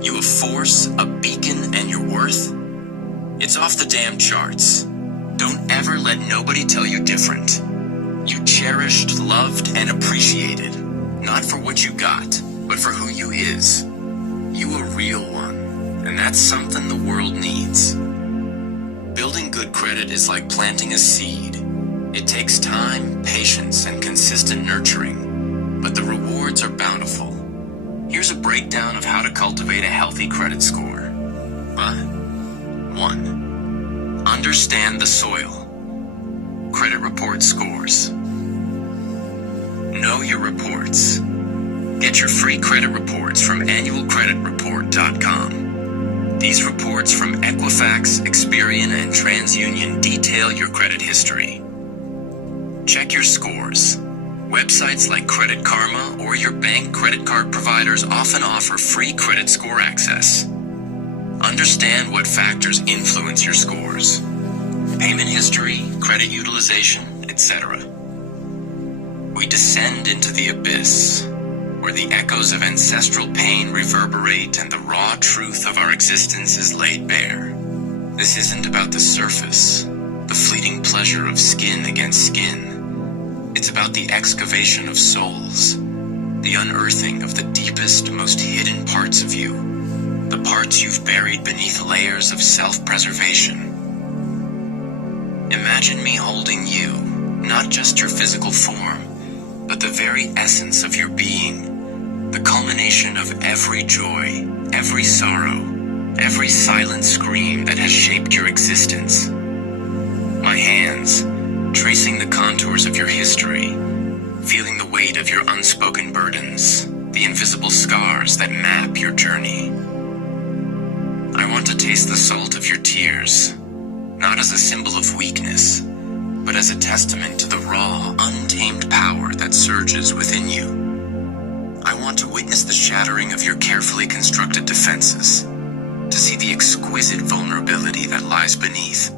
You a force, a beacon, and your worth? It's off the damn charts. Don't ever let nobody tell you different. You cherished, loved, and appreciated. Not for what you got, but for who you is. You a real one, and that's something the world needs. Building good credit is like planting a seed. It takes time, patience, and consistent nurturing, but the rewards are bountiful. Here's a breakdown of how to cultivate a healthy credit score. 1. Understand the soil. Credit report scores. Know your reports. Get your free credit reports from annualcreditreport.com. These reports from Equifax, Experian, and TransUnion detail your credit history. Check your scores. Websites like Credit Karma or your bank credit card providers often offer free credit score access. Understand what factors influence your scores. Payment history, credit utilization, etc. We descend into the abyss, where the echoes of ancestral pain reverberate and the raw truth of our existence is laid bare. This isn't about the surface, the fleeting pleasure of skin against skin. It's about the excavation of souls, the unearthing of the deepest, most hidden parts of you, the parts you've buried beneath layers of self-preservation. Imagine me holding you, not just your physical form, but the very essence of your being, the culmination of every joy, every sorrow, every silent scream that has shaped your existence. My hands, tracing the contours of your history, feeling the weight of your unspoken burdens, the invisible scars that map your journey. I want to taste the salt of your tears, not as a symbol of weakness, but as a testament to the raw, untamed power that surges within you. I want to witness the shattering of your carefully constructed defenses, to to see the exquisite vulnerability that lies beneath,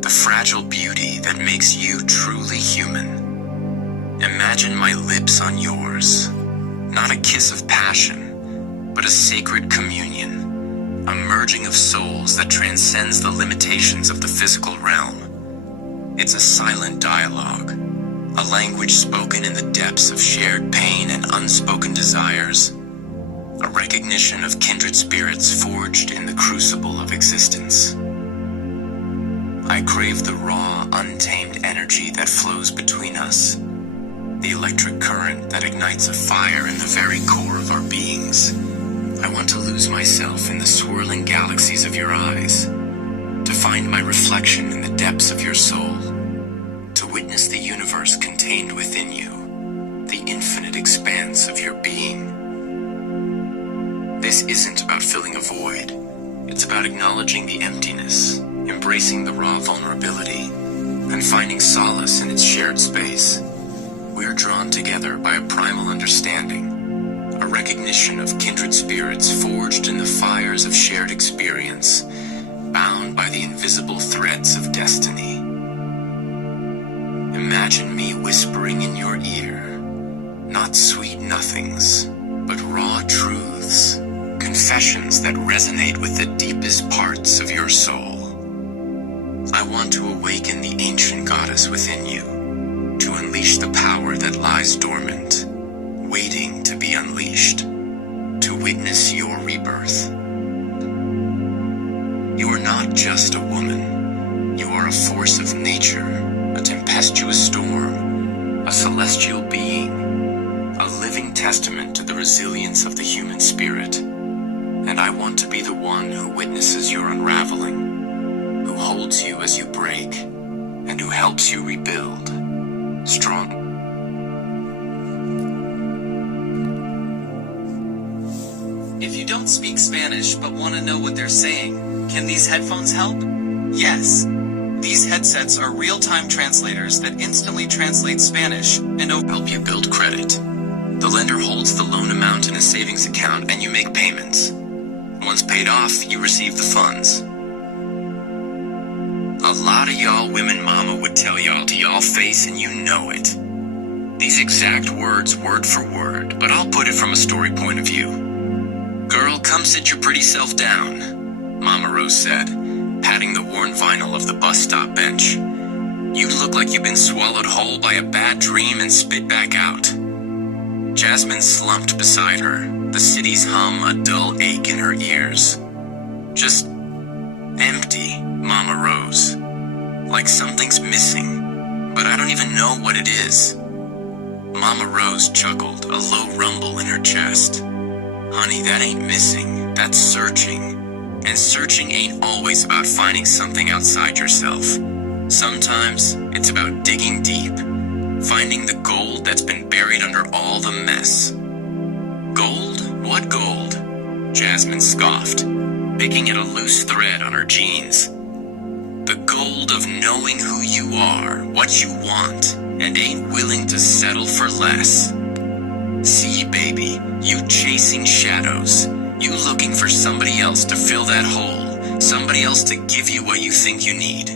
the fragile beauty that makes you truly human. Imagine my lips on yours, not a kiss of passion, but a sacred communion, a merging of souls that transcends the limitations of the physical realm. It's a silent dialogue, a language spoken in the depths of shared pain and unspoken desires, a recognition of kindred spirits forged in the crucible of existence. I crave the raw, untamed energy that flows between us, the electric current that ignites a fire in the very core of our beings. I want to lose myself in the swirling galaxies of your eyes, to find my reflection in the depths of your soul, to witness the universe contained within you, the infinite expanse of your being. This isn't about filling a void. It's about acknowledging the emptiness, embracing the raw vulnerability, and finding solace in its shared space. We're drawn together by a primal understanding, a recognition of kindred spirits forged in the fires of shared experience, bound by the invisible threads of destiny. Imagine me whispering in your ear, not sweet nothings, but raw truths, confessions that resonate with the deepest parts of your soul. I want to awaken the ancient goddess within you, to unleash the power that lies dormant, waiting to be unleashed, to witness your rebirth. You are not just a woman. You are a force of nature, a tempestuous storm, a celestial being, a living testament to the resilience of the human spirit. And I want to be the one who witnesses your unraveling, who holds you as you break, and who helps you rebuild, strong. If you don't speak Spanish but want to know what they're saying, can these headphones help? Yes. These headsets are real-time translators that instantly translate Spanish and help you build credit. The lender holds the loan amount in a savings account and you make payments. Once paid off, you receive the funds. A lot of y'all women mama would tell y'all to y'all face and you know it. These exact words word for word, but I'll put it from a story point of view. Girl, come sit your pretty self down, Mama Rose said, patting the worn vinyl of the bus stop bench. You look like you've been swallowed whole by a bad dream and spit back out. Jasmine slumped beside her, the city's hum a dull ache in her ears. Just empty, Mama Rose. Like something's missing, but I don't even know what it is. Mama Rose chuckled, a low rumble in her chest. Honey, that ain't missing, that's searching. And searching ain't always about finding something outside yourself. Sometimes it's about digging deep, finding the gold that's been buried under all the mess. Gold? What gold? Jasmine scoffed, picking at a loose thread on her jeans. The gold of knowing who you are, what you want, and ain't willing to settle for less. See, baby, you chasing shadows. You looking for somebody else to fill that hole, somebody else to give you what you think you need.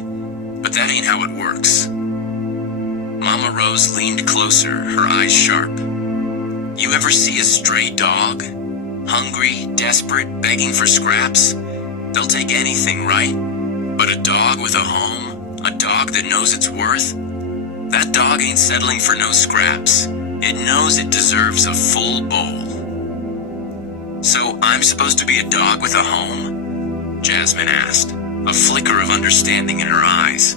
But that ain't how it works. Mama Rose leaned closer, her eyes sharp. You ever see a stray dog? Hungry, desperate, begging for scraps? They'll take anything, right? But a dog with a home, a dog that knows its worth? That dog ain't settling for no scraps. It knows it deserves a full bowl. So I'm supposed to be a dog with a home? Jasmine asked, a flicker of understanding in her eyes.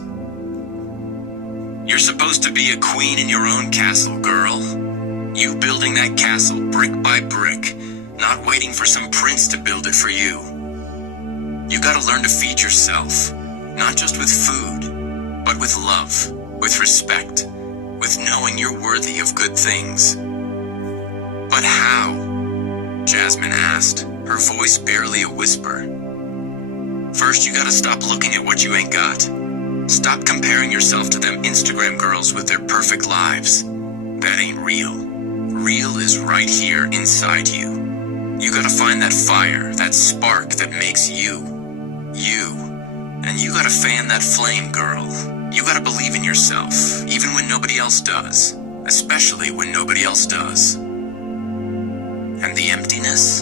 You're supposed to be a queen in your own castle, girl. You building that castle brick by brick, not waiting for some prince to build it for you. You gotta learn to feed yourself, not just with food, but with love, with respect, with knowing you're worthy of good things. But how? Jasmine asked, her voice barely a whisper. First, you gotta stop looking at what you ain't got. Stop comparing yourself to them Instagram girls with their perfect lives. That ain't real. Real is right here inside you. You gotta find that fire, that spark that makes you, you. And you gotta fan that flame, girl. You gotta believe in yourself, even when nobody else does. Especially when nobody else does. And the emptiness?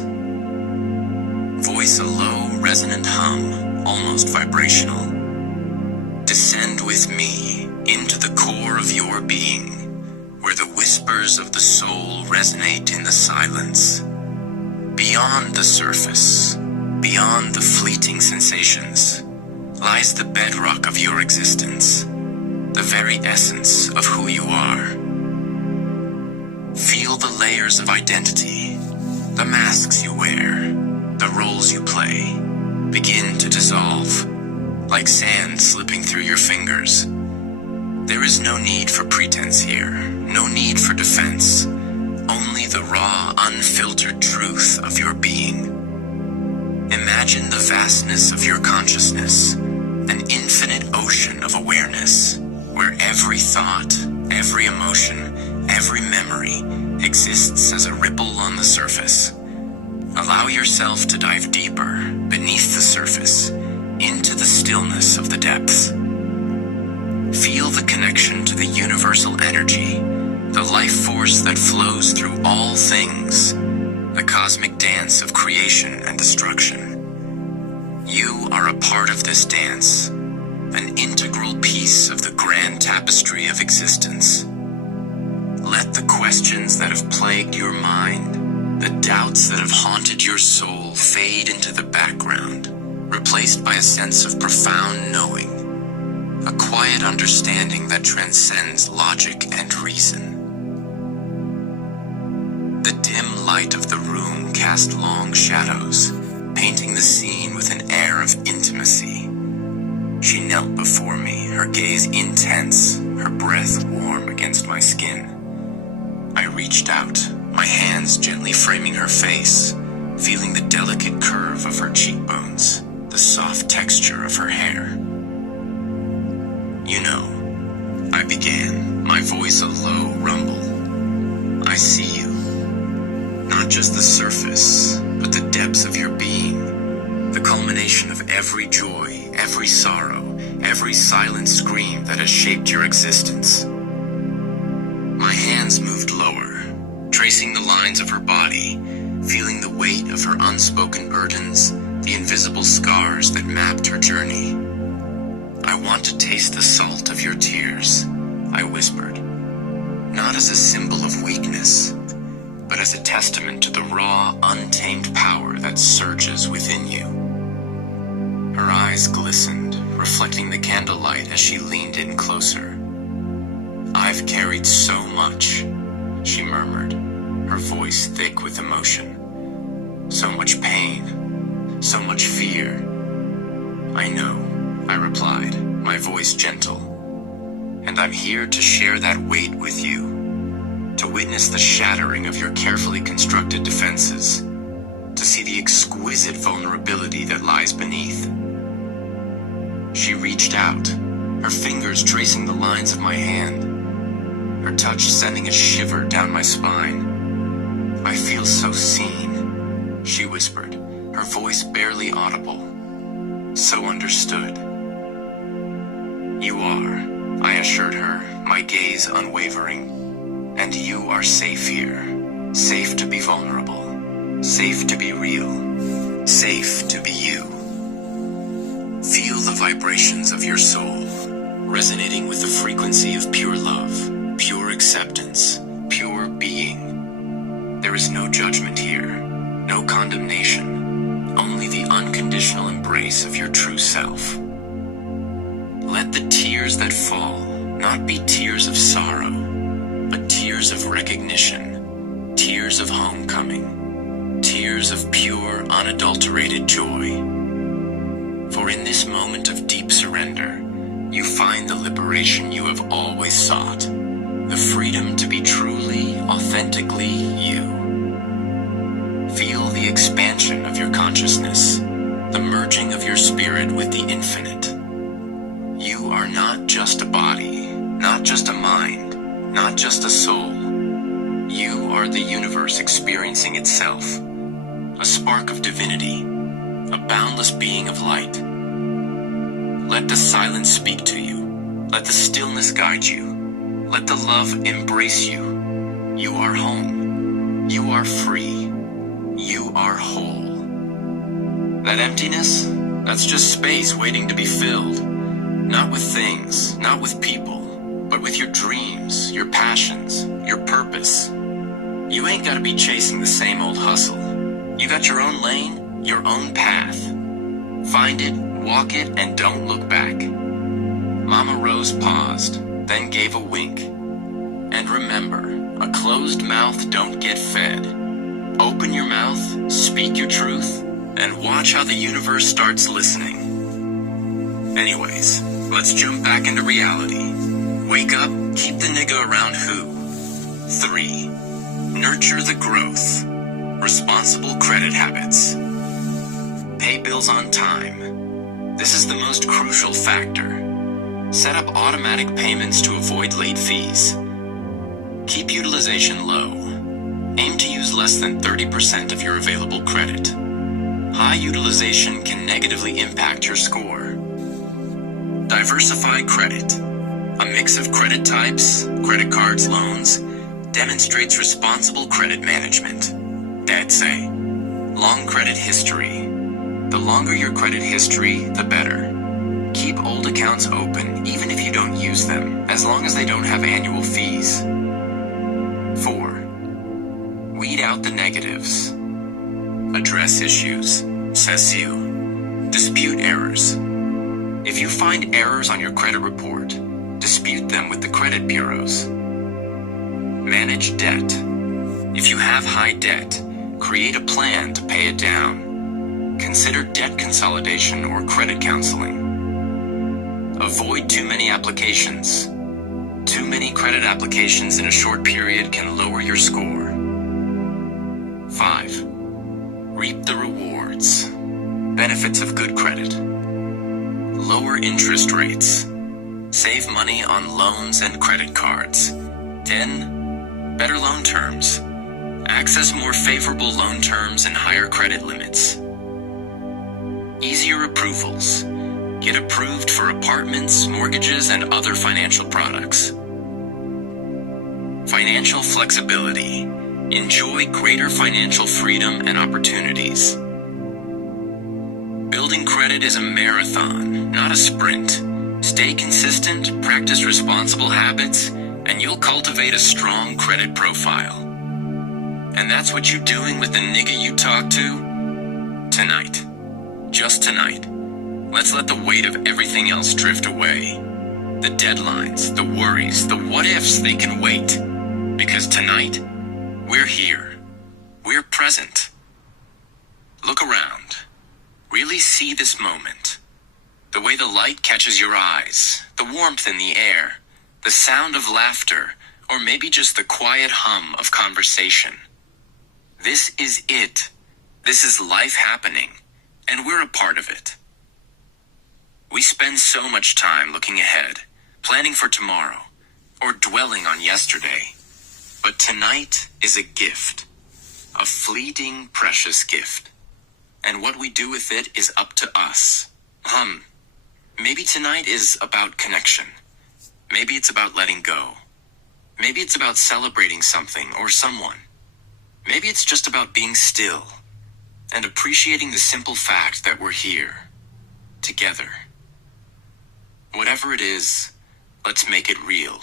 Voice a low, resonant hum, almost vibrational. Descend with me into the core of your being, where the whispers of the soul resonate in the silence. Beyond the surface, beyond the fleeting sensations, lies the bedrock of your existence, the very essence of who you are. Feel the layers of identity, the masks you wear, the roles you play, begin to dissolve, like sand slipping through your fingers. There is no need for pretense here, no need for defense, only the raw, unfiltered truth of your being. Imagine the vastness of your consciousness, an infinite ocean of awareness, where every thought, every emotion, every memory exists as a ripple on the surface. Allow yourself to dive deeper, beneath the surface, into the stillness of the depths. Feel the connection to the universal energy, the life force that flows through all things, the cosmic dance of creation and destruction. You are a part of this dance, an integral piece of the grand tapestry of existence. Let the questions that have plagued your mind, the doubts that have haunted your soul fade into the background, replaced by a sense of profound knowing, a quiet understanding that transcends logic and reason. The dim light of the room cast long shadows, painting the scene with an air of intimacy. She knelt before me, her gaze intense, her breath warm against my skin. I reached out, my hands gently framing her face, feeling the delicate curve of her cheekbones, the soft texture of her hair. You know, I began, my voice a low rumble. I see you. Not just the surface, but the depths of your being, the culmination of every joy, every sorrow, every silent scream that has shaped your existence. My hands moved lower, tracing the lines of her body, feeling the weight of her unspoken burdens, the invisible scars that mapped her journey. I want to taste the salt of your tears, I whispered, not as a symbol of weakness, but as a testament to the raw, untamed power that surges within you. Her eyes glistened, reflecting the candlelight as she leaned in closer. I've carried so much, she murmured, her voice thick with emotion. So much pain, so much fear. I know, I replied, my voice gentle. And I'm here to share that weight with you, to witness the shattering of your carefully constructed defenses, to see the exquisite vulnerability that lies beneath. She reached out, her fingers tracing the lines of my hand, her touch sending a shiver down my spine. I feel so seen, she whispered, her voice barely audible. So understood. You are, I assured her, my gaze unwavering. And you are safe here. Safe to be vulnerable. Safe to be real. Safe to be you. Feel the vibrations of your soul, resonating with the frequency of pure love, pure acceptance, pure being. There is no judgment here, no condemnation, only the unconditional embrace of your true self. Let the tears that fall not be tears of sorrow, but tears of recognition, tears of homecoming, tears of pure, unadulterated joy. For in this moment of deep surrender, you find the liberation you have always sought, the freedom to be truly, authentically you. Feel the expansion of your consciousness, the merging of your spirit with the infinite. You are not just a body, not just a mind, not just a soul. You are the universe experiencing itself. a spark of divinity, a boundless being of light. Let the silence speak to you. Let the stillness guide you. Let the love embrace you. You are home. You are free. You are whole. That emptiness, that's just space waiting to be filled. Not with things, not with people, but with your dreams, your passions, your purpose. You ain't gotta be chasing the same old hustle. You got your own lane, your own path. Find it, walk it, and don't look back. Mama Rose paused, then gave a wink. And remember, a closed mouth don't get fed. Open your mouth, speak your truth, and watch how the universe starts listening. Anyways, let's jump back into reality. Wake up, keep the nigga around who? 3. Nurture the growth. Responsible credit habits. Pay bills on time. This is the most crucial factor. Set up automatic payments to avoid late fees. Keep utilization low. Aim to use less than 30% of your available credit. High utilization can negatively impact your score. Diversify credit. A mix of credit types, credit cards, loans, demonstrates responsible credit management. Dad say, long credit history. The longer your credit history, the better. Keep old accounts open even if you don't use them, as long as they don't have annual fees. 4. Weed out the negatives. Address issues. Cecile. Dispute errors. If you find errors on your credit report, dispute them with the credit bureaus. Manage debt. If you have high debt, create a plan to pay it down. Consider debt consolidation or credit counseling. Avoid too many applications. Too many credit applications in a short period can lower your score. 5. Reap the rewards. Benefits of good credit. Lower interest rates. Save money on loans and credit cards. 10. Better loan terms. Access more favorable loan terms and higher credit limits. Easier approvals. Get approved for apartments, mortgages, and other financial products. Financial flexibility. Enjoy greater financial freedom and opportunities. Building credit is a marathon, not a sprint. Stay consistent, practice responsible habits, and you'll cultivate a strong credit profile. And that's what you're doing with the nigga you talk to? Tonight. Just tonight. Let's let the weight of everything else drift away. The deadlines, the worries, the what-ifs, they can wait. Because tonight, we're here. We're present. Look around. Really see this moment. The way the light catches your eyes, the warmth in the air, the sound of laughter, or maybe just the quiet hum of conversation. This is it. This is life happening, and we're a part of it. We spend so much time looking ahead, planning for tomorrow, or dwelling on yesterday. But tonight is a gift, a fleeting, precious gift. And what we do with it is up to us. Maybe tonight is about connection. Maybe it's about letting go. Maybe it's about celebrating something or someone. Maybe it's just about being still and appreciating the simple fact that we're here, together. Whatever it is, let's make it real.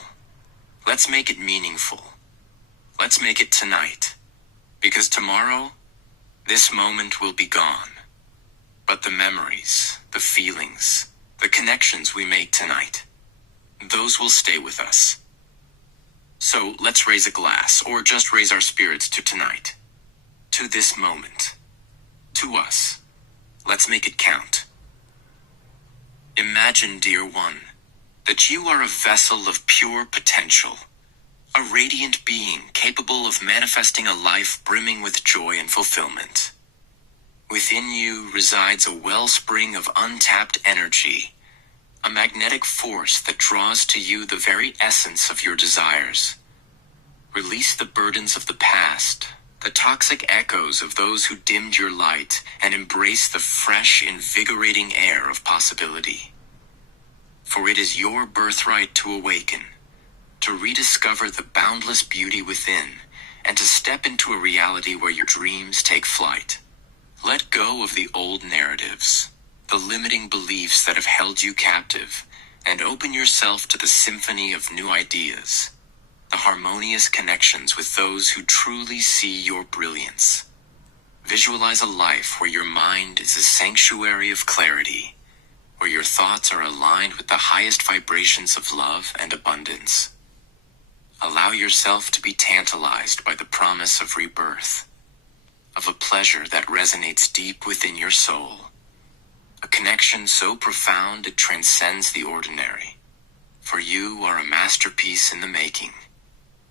Let's make it meaningful. Let's make it tonight. Because tomorrow, this moment will be gone. But the memories, the feelings, the connections we make tonight, those will stay with us. So let's raise a glass, or just raise our spirits to tonight. To this moment. To us. Let's make it count. Imagine, dear one, that you are a vessel of pure potential. A radiant being capable of manifesting a life brimming with joy and fulfillment. Within you resides a wellspring of untapped energy, a magnetic force that draws to you the very essence of your desires. Release the burdens of the past, the toxic echoes of those who dimmed your light, and embrace the fresh, invigorating air of possibility. For it is your birthright to awaken, to rediscover the boundless beauty within, and to step into a reality where your dreams take flight. Let go of the old narratives, the limiting beliefs that have held you captive, and open yourself to the symphony of new ideas, the harmonious connections with those who truly see your brilliance. Visualize a life where your mind is a sanctuary of clarity, where your thoughts are aligned with the highest vibrations of love and abundance. Allow yourself to be tantalized by the promise of rebirth, of a pleasure that resonates deep within your soul, a connection so profound it transcends the ordinary. For you are a masterpiece in the making,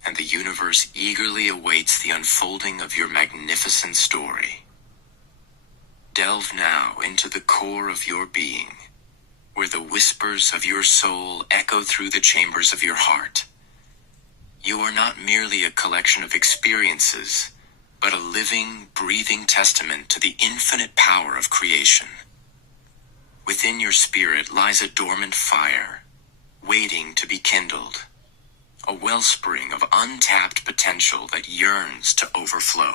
and the universe eagerly awaits the unfolding of your magnificent story. Delve now into the core of your being, where the whispers of your soul echo through the chambers of your heart. You are not merely a collection of experiences, but a living, breathing testament to the infinite power of creation. Within your spirit lies a dormant fire, waiting to be kindled, a wellspring of untapped potential that yearns to overflow.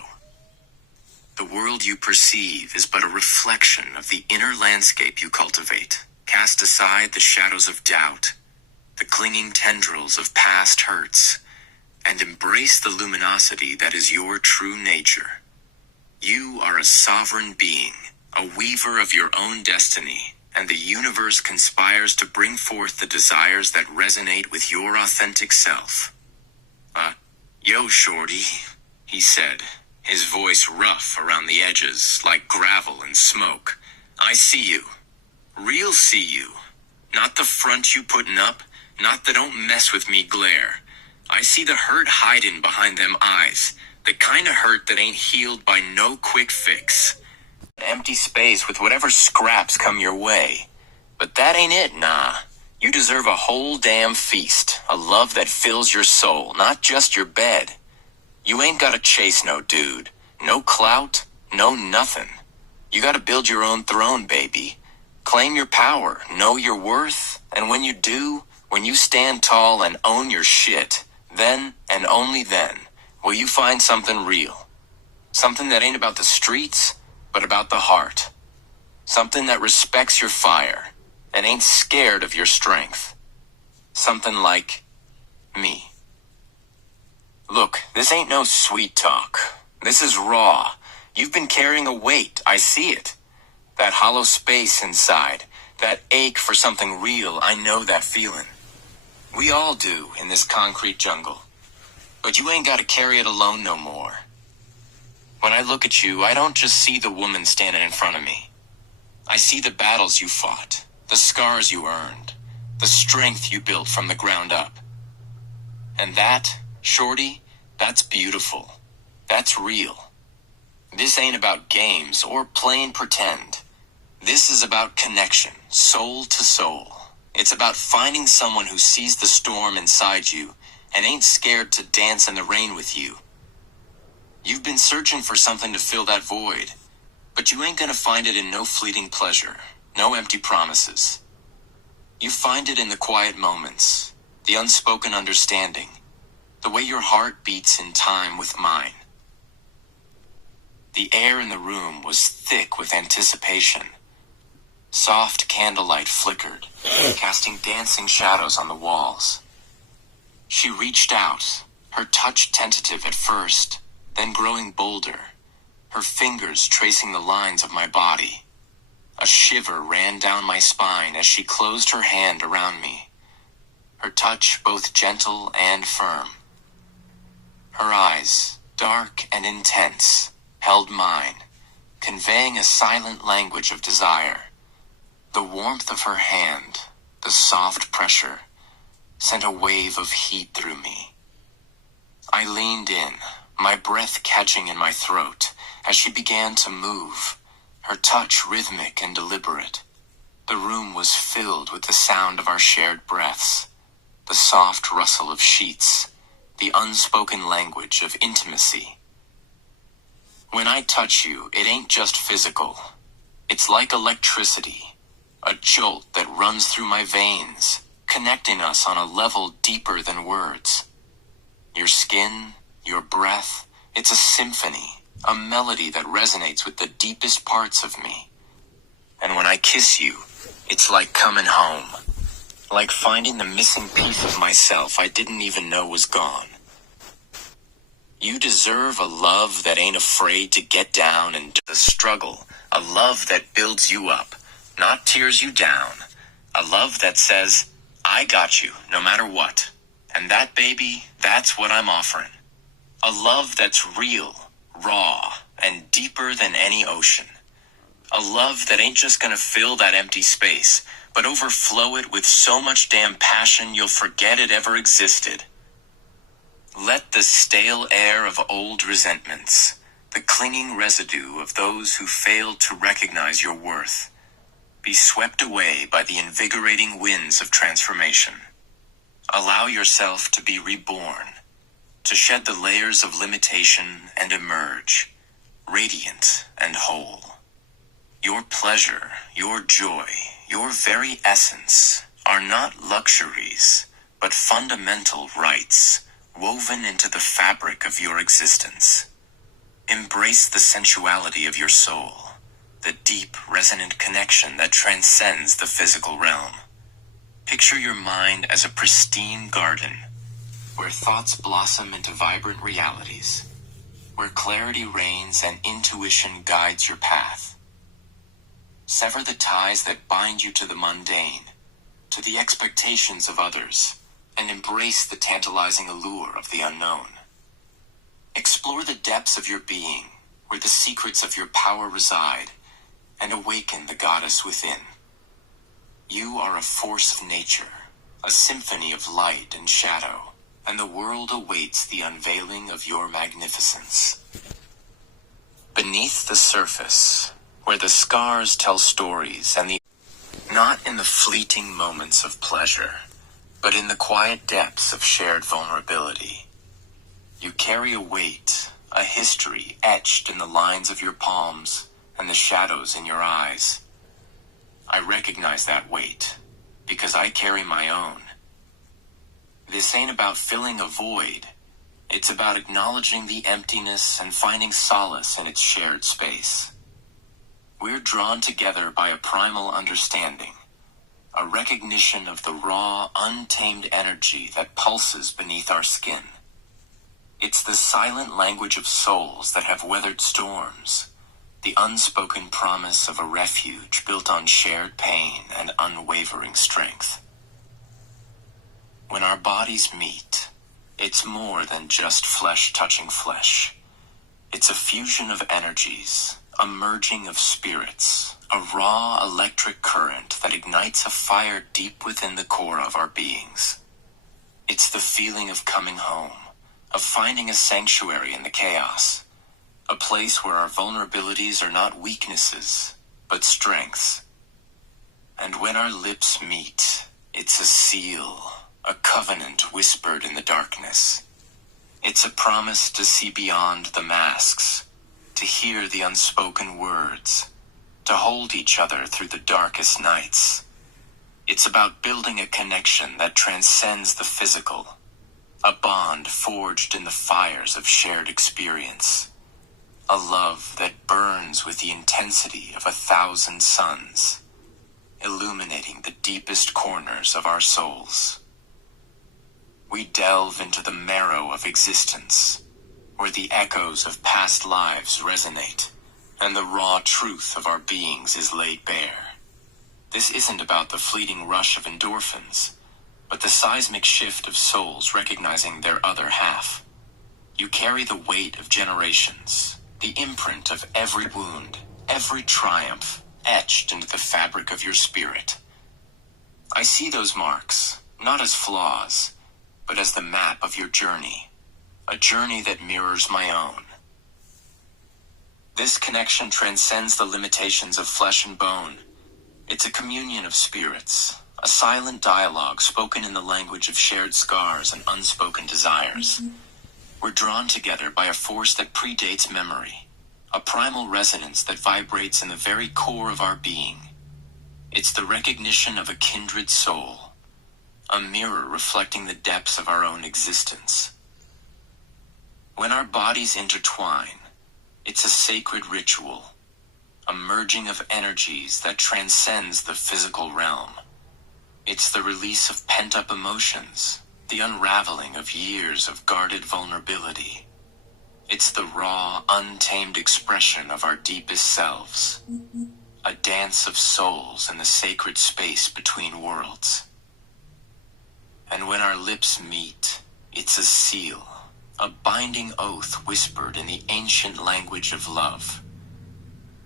The world you perceive is but a reflection of the inner landscape you cultivate. Cast aside the shadows of doubt, the clinging tendrils of past hurts, and embrace the luminosity that is your true nature. You are a sovereign being, a weaver of your own destiny, and the universe conspires to bring forth the desires that resonate with your authentic self. Yo, shorty, he said, his voice rough around the edges like gravel and smoke. I see you. Real see you. Not the front you puttin' up, not the don't mess with me glare. I see the hurt hiding behind them eyes, the kind of hurt that ain't healed by no quick fix. Empty space with whatever scraps come your way. But that ain't it, nah. You deserve a whole damn feast, a love that fills your soul, not just your bed. You ain't gotta chase no dude, no clout, no nothing. You gotta build your own throne, baby. Claim your power, know your worth, and when you do, when you stand tall and own your shit, then, and only then, will you find something real. Something that ain't about the streets, but about the heart. Something that respects your fire, and ain't scared of your strength. Something like me. Look, this ain't no sweet talk. This is raw. You've been carrying a weight, I see it. That hollow space inside, that ache for something real, I know that feeling. We all do in this concrete jungle. But you ain't gotta carry it alone no more. When I look at you, I don't just see the woman standing in front of me. I see the battles you fought, the scars you earned, the strength you built from the ground up. And that, shorty, that's beautiful. That's real. This ain't about games or plain pretend. This is about connection, soul to soul. It's about finding someone who sees the storm inside you and ain't scared to dance in the rain with you. You've been searching for something to fill that void, but you ain't gonna find it in no fleeting pleasure, no empty promises. You find it in the quiet moments, the unspoken understanding, the way your heart beats in time with mine. The air in the room was thick with anticipation. Soft candlelight flickered, casting dancing shadows on the walls. She reached out, her touch tentative at first, then growing bolder, her fingers tracing the lines of my body. A shiver ran down my spine as she closed her hand around me, her touch both gentle and firm. Her eyes, dark and intense, held mine, conveying a silent language of desire. The warmth of her hand, the soft pressure, sent a wave of heat through me. I leaned in, my breath catching in my throat, as she began to move, her touch rhythmic and deliberate. The room was filled with the sound of our shared breaths, the soft rustle of sheets, the unspoken language of intimacy. When I touch you, it ain't just physical. It's like electricity, a jolt that runs through my veins, connecting us on a level deeper than words. Your skin, your breath, it's a symphony, a melody that resonates with the deepest parts of me. And when I kiss you, it's like coming home, like finding the missing piece of myself I didn't even know was gone. You deserve a love that ain't afraid to get down and do the struggle, a love that builds you up, not tears you down, a love that says, I got you, no matter what. And that, baby, that's what I'm offering. A love that's real, raw, and deeper than any ocean. A love that ain't just gonna fill that empty space, but overflow it with so much damn passion you'll forget it ever existed. Let the stale air of old resentments, the clinging residue of those who failed to recognize your worth, be swept away by the invigorating winds of transformation. Allow yourself to be reborn, to shed the layers of limitation and emerge, radiant and whole. Your pleasure, your joy, your very essence are not luxuries, but fundamental rights woven into the fabric of your existence. Embrace the sensuality of your soul, the deep, resonant connection that transcends the physical realm. Picture your mind as a pristine garden, where thoughts blossom into vibrant realities, where clarity reigns and intuition guides your path. Sever the ties that bind you to the mundane, to the expectations of others, and embrace the tantalizing allure of the unknown. Explore the depths of your being, where the secrets of your power reside, and awaken the goddess within. You are a force of nature, a symphony of light and shadow, and the world awaits the unveiling of your magnificence. Beneath the surface, where the scars tell stories and not in the fleeting moments of pleasure, but in the quiet depths of shared vulnerability. You carry a weight, a history etched in the lines of your palms and the shadows in your eyes. I recognize that weight, because I carry my own. This ain't about filling a void. It's about acknowledging the emptiness and finding solace in its shared space. We're drawn together by a primal understanding, a recognition of the raw, untamed energy that pulses beneath our skin. It's the silent language of souls that have weathered storms, the unspoken promise of a refuge built on shared pain and unwavering strength. When our bodies meet, it's more than just flesh touching flesh. It's a fusion of energies, a merging of spirits, a raw electric current that ignites a fire deep within the core of our beings. It's the feeling of coming home, of finding a sanctuary in the chaos, a place where our vulnerabilities are not weaknesses, but strengths. And when our lips meet, it's a seal, a covenant whispered in the darkness. It's a promise to see beyond the masks, to hear the unspoken words, to hold each other through the darkest nights. It's about building a connection that transcends the physical, a bond forged in the fires of shared experience, a love that burns with the intensity of 1,000 suns, illuminating the deepest corners of our souls. We delve into the marrow of existence, where the echoes of past lives resonate, and the raw truth of our beings is laid bare. This isn't about the fleeting rush of endorphins, but the seismic shift of souls recognizing their other half. You carry the weight of generations, the imprint of every wound, every triumph, etched into the fabric of your spirit. I see those marks, not as flaws, but as the map of your journey, a journey that mirrors my own. This connection transcends the limitations of flesh and bone. It's a communion of spirits, a silent dialogue spoken in the language of shared scars and unspoken desires. We're drawn together by a force that predates memory, a primal resonance that vibrates in the very core of our being. It's the recognition of a kindred soul, a mirror reflecting the depths of our own existence. When our bodies intertwine, it's a sacred ritual, a merging of energies that transcends the physical realm. It's the release of pent-up emotions, the unraveling of years of guarded vulnerability. It's the raw, untamed expression of our deepest selves, a dance of souls in the sacred space between worlds. And when our lips meet, it's a seal, a binding oath whispered in the ancient language of love.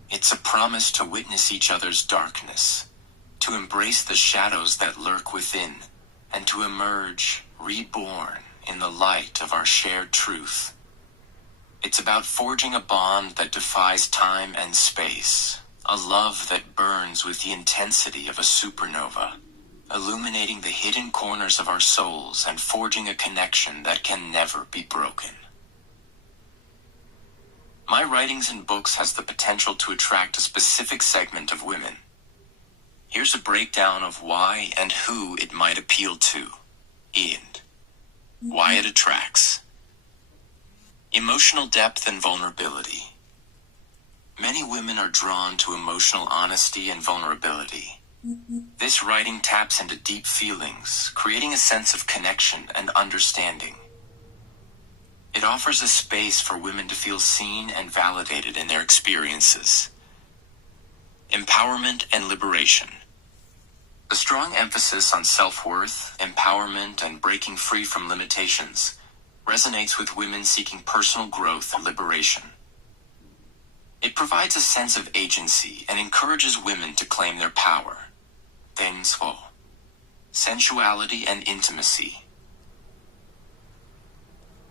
It's a promise to witness each other's darkness, to embrace the shadows that lurk within, and to emerge, reborn, in the light of our shared truth. It's about forging a bond that defies time and space, a love that burns with the intensity of a supernova, illuminating the hidden corners of our souls and forging a connection that can never be broken. My writings and books has the potential to attract a specific segment of women. Here's a breakdown of why and who it might appeal to. And why it attracts. Emotional depth and vulnerability. Many women are drawn to emotional honesty and vulnerability. This writing taps into deep feelings, creating a sense of connection and understanding. It offers a space for women to feel seen and validated in their experiences. Empowerment and liberation. The strong emphasis on self-worth, empowerment, and breaking free from limitations resonates with women seeking personal growth and liberation. It provides a sense of agency and encourages women to claim their power. Tranquil. Sensuality and intimacy.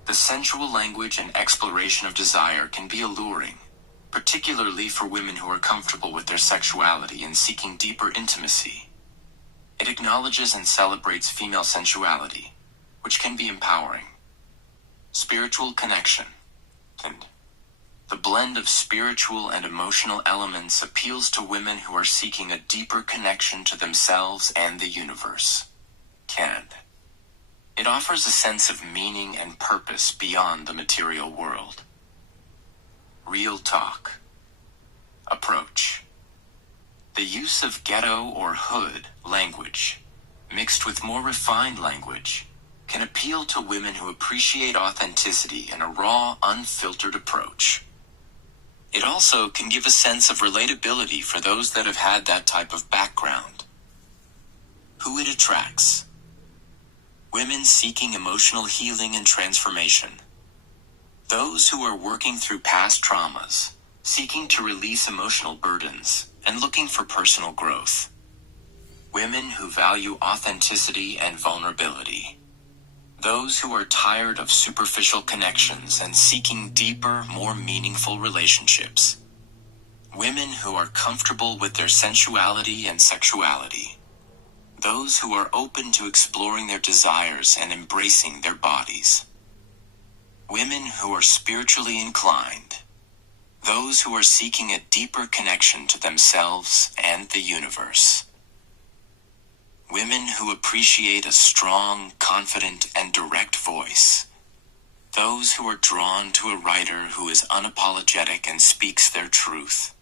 The sensual language and exploration of desire can be alluring, particularly for women who are comfortable with their sexuality and seeking deeper intimacy. It acknowledges and celebrates female sensuality, which can be empowering. Spiritual connection. And the blend of spiritual and emotional elements appeals to women who are seeking a deeper connection to themselves and the universe. It offers a sense of meaning and purpose beyond the material world. Real talk. Approach. The use of ghetto or hood language, mixed with more refined language, can appeal to women who appreciate authenticity and a raw, unfiltered approach. It also can give a sense of relatability for those that have had that type of background. Who it attracts. Women seeking emotional healing and transformation. Those who are working through past traumas, seeking to release emotional burdens, and looking for personal growth. Women who value authenticity and vulnerability. Those who are tired of superficial connections and seeking deeper, more meaningful relationships. Women who are comfortable with their sensuality and sexuality. Those who are open to exploring their desires and embracing their bodies. Women who are spiritually inclined. Those who are seeking a deeper connection to themselves and the universe. Women who appreciate a strong, confident, and direct voice. Those who are drawn to a writer who is unapologetic and speaks their truth.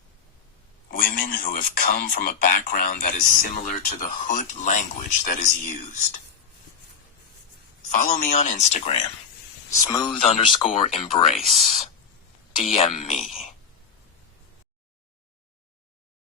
Women who have come from a background that is similar to the hood language that is used. Follow me on Instagram, _embrace. DM me.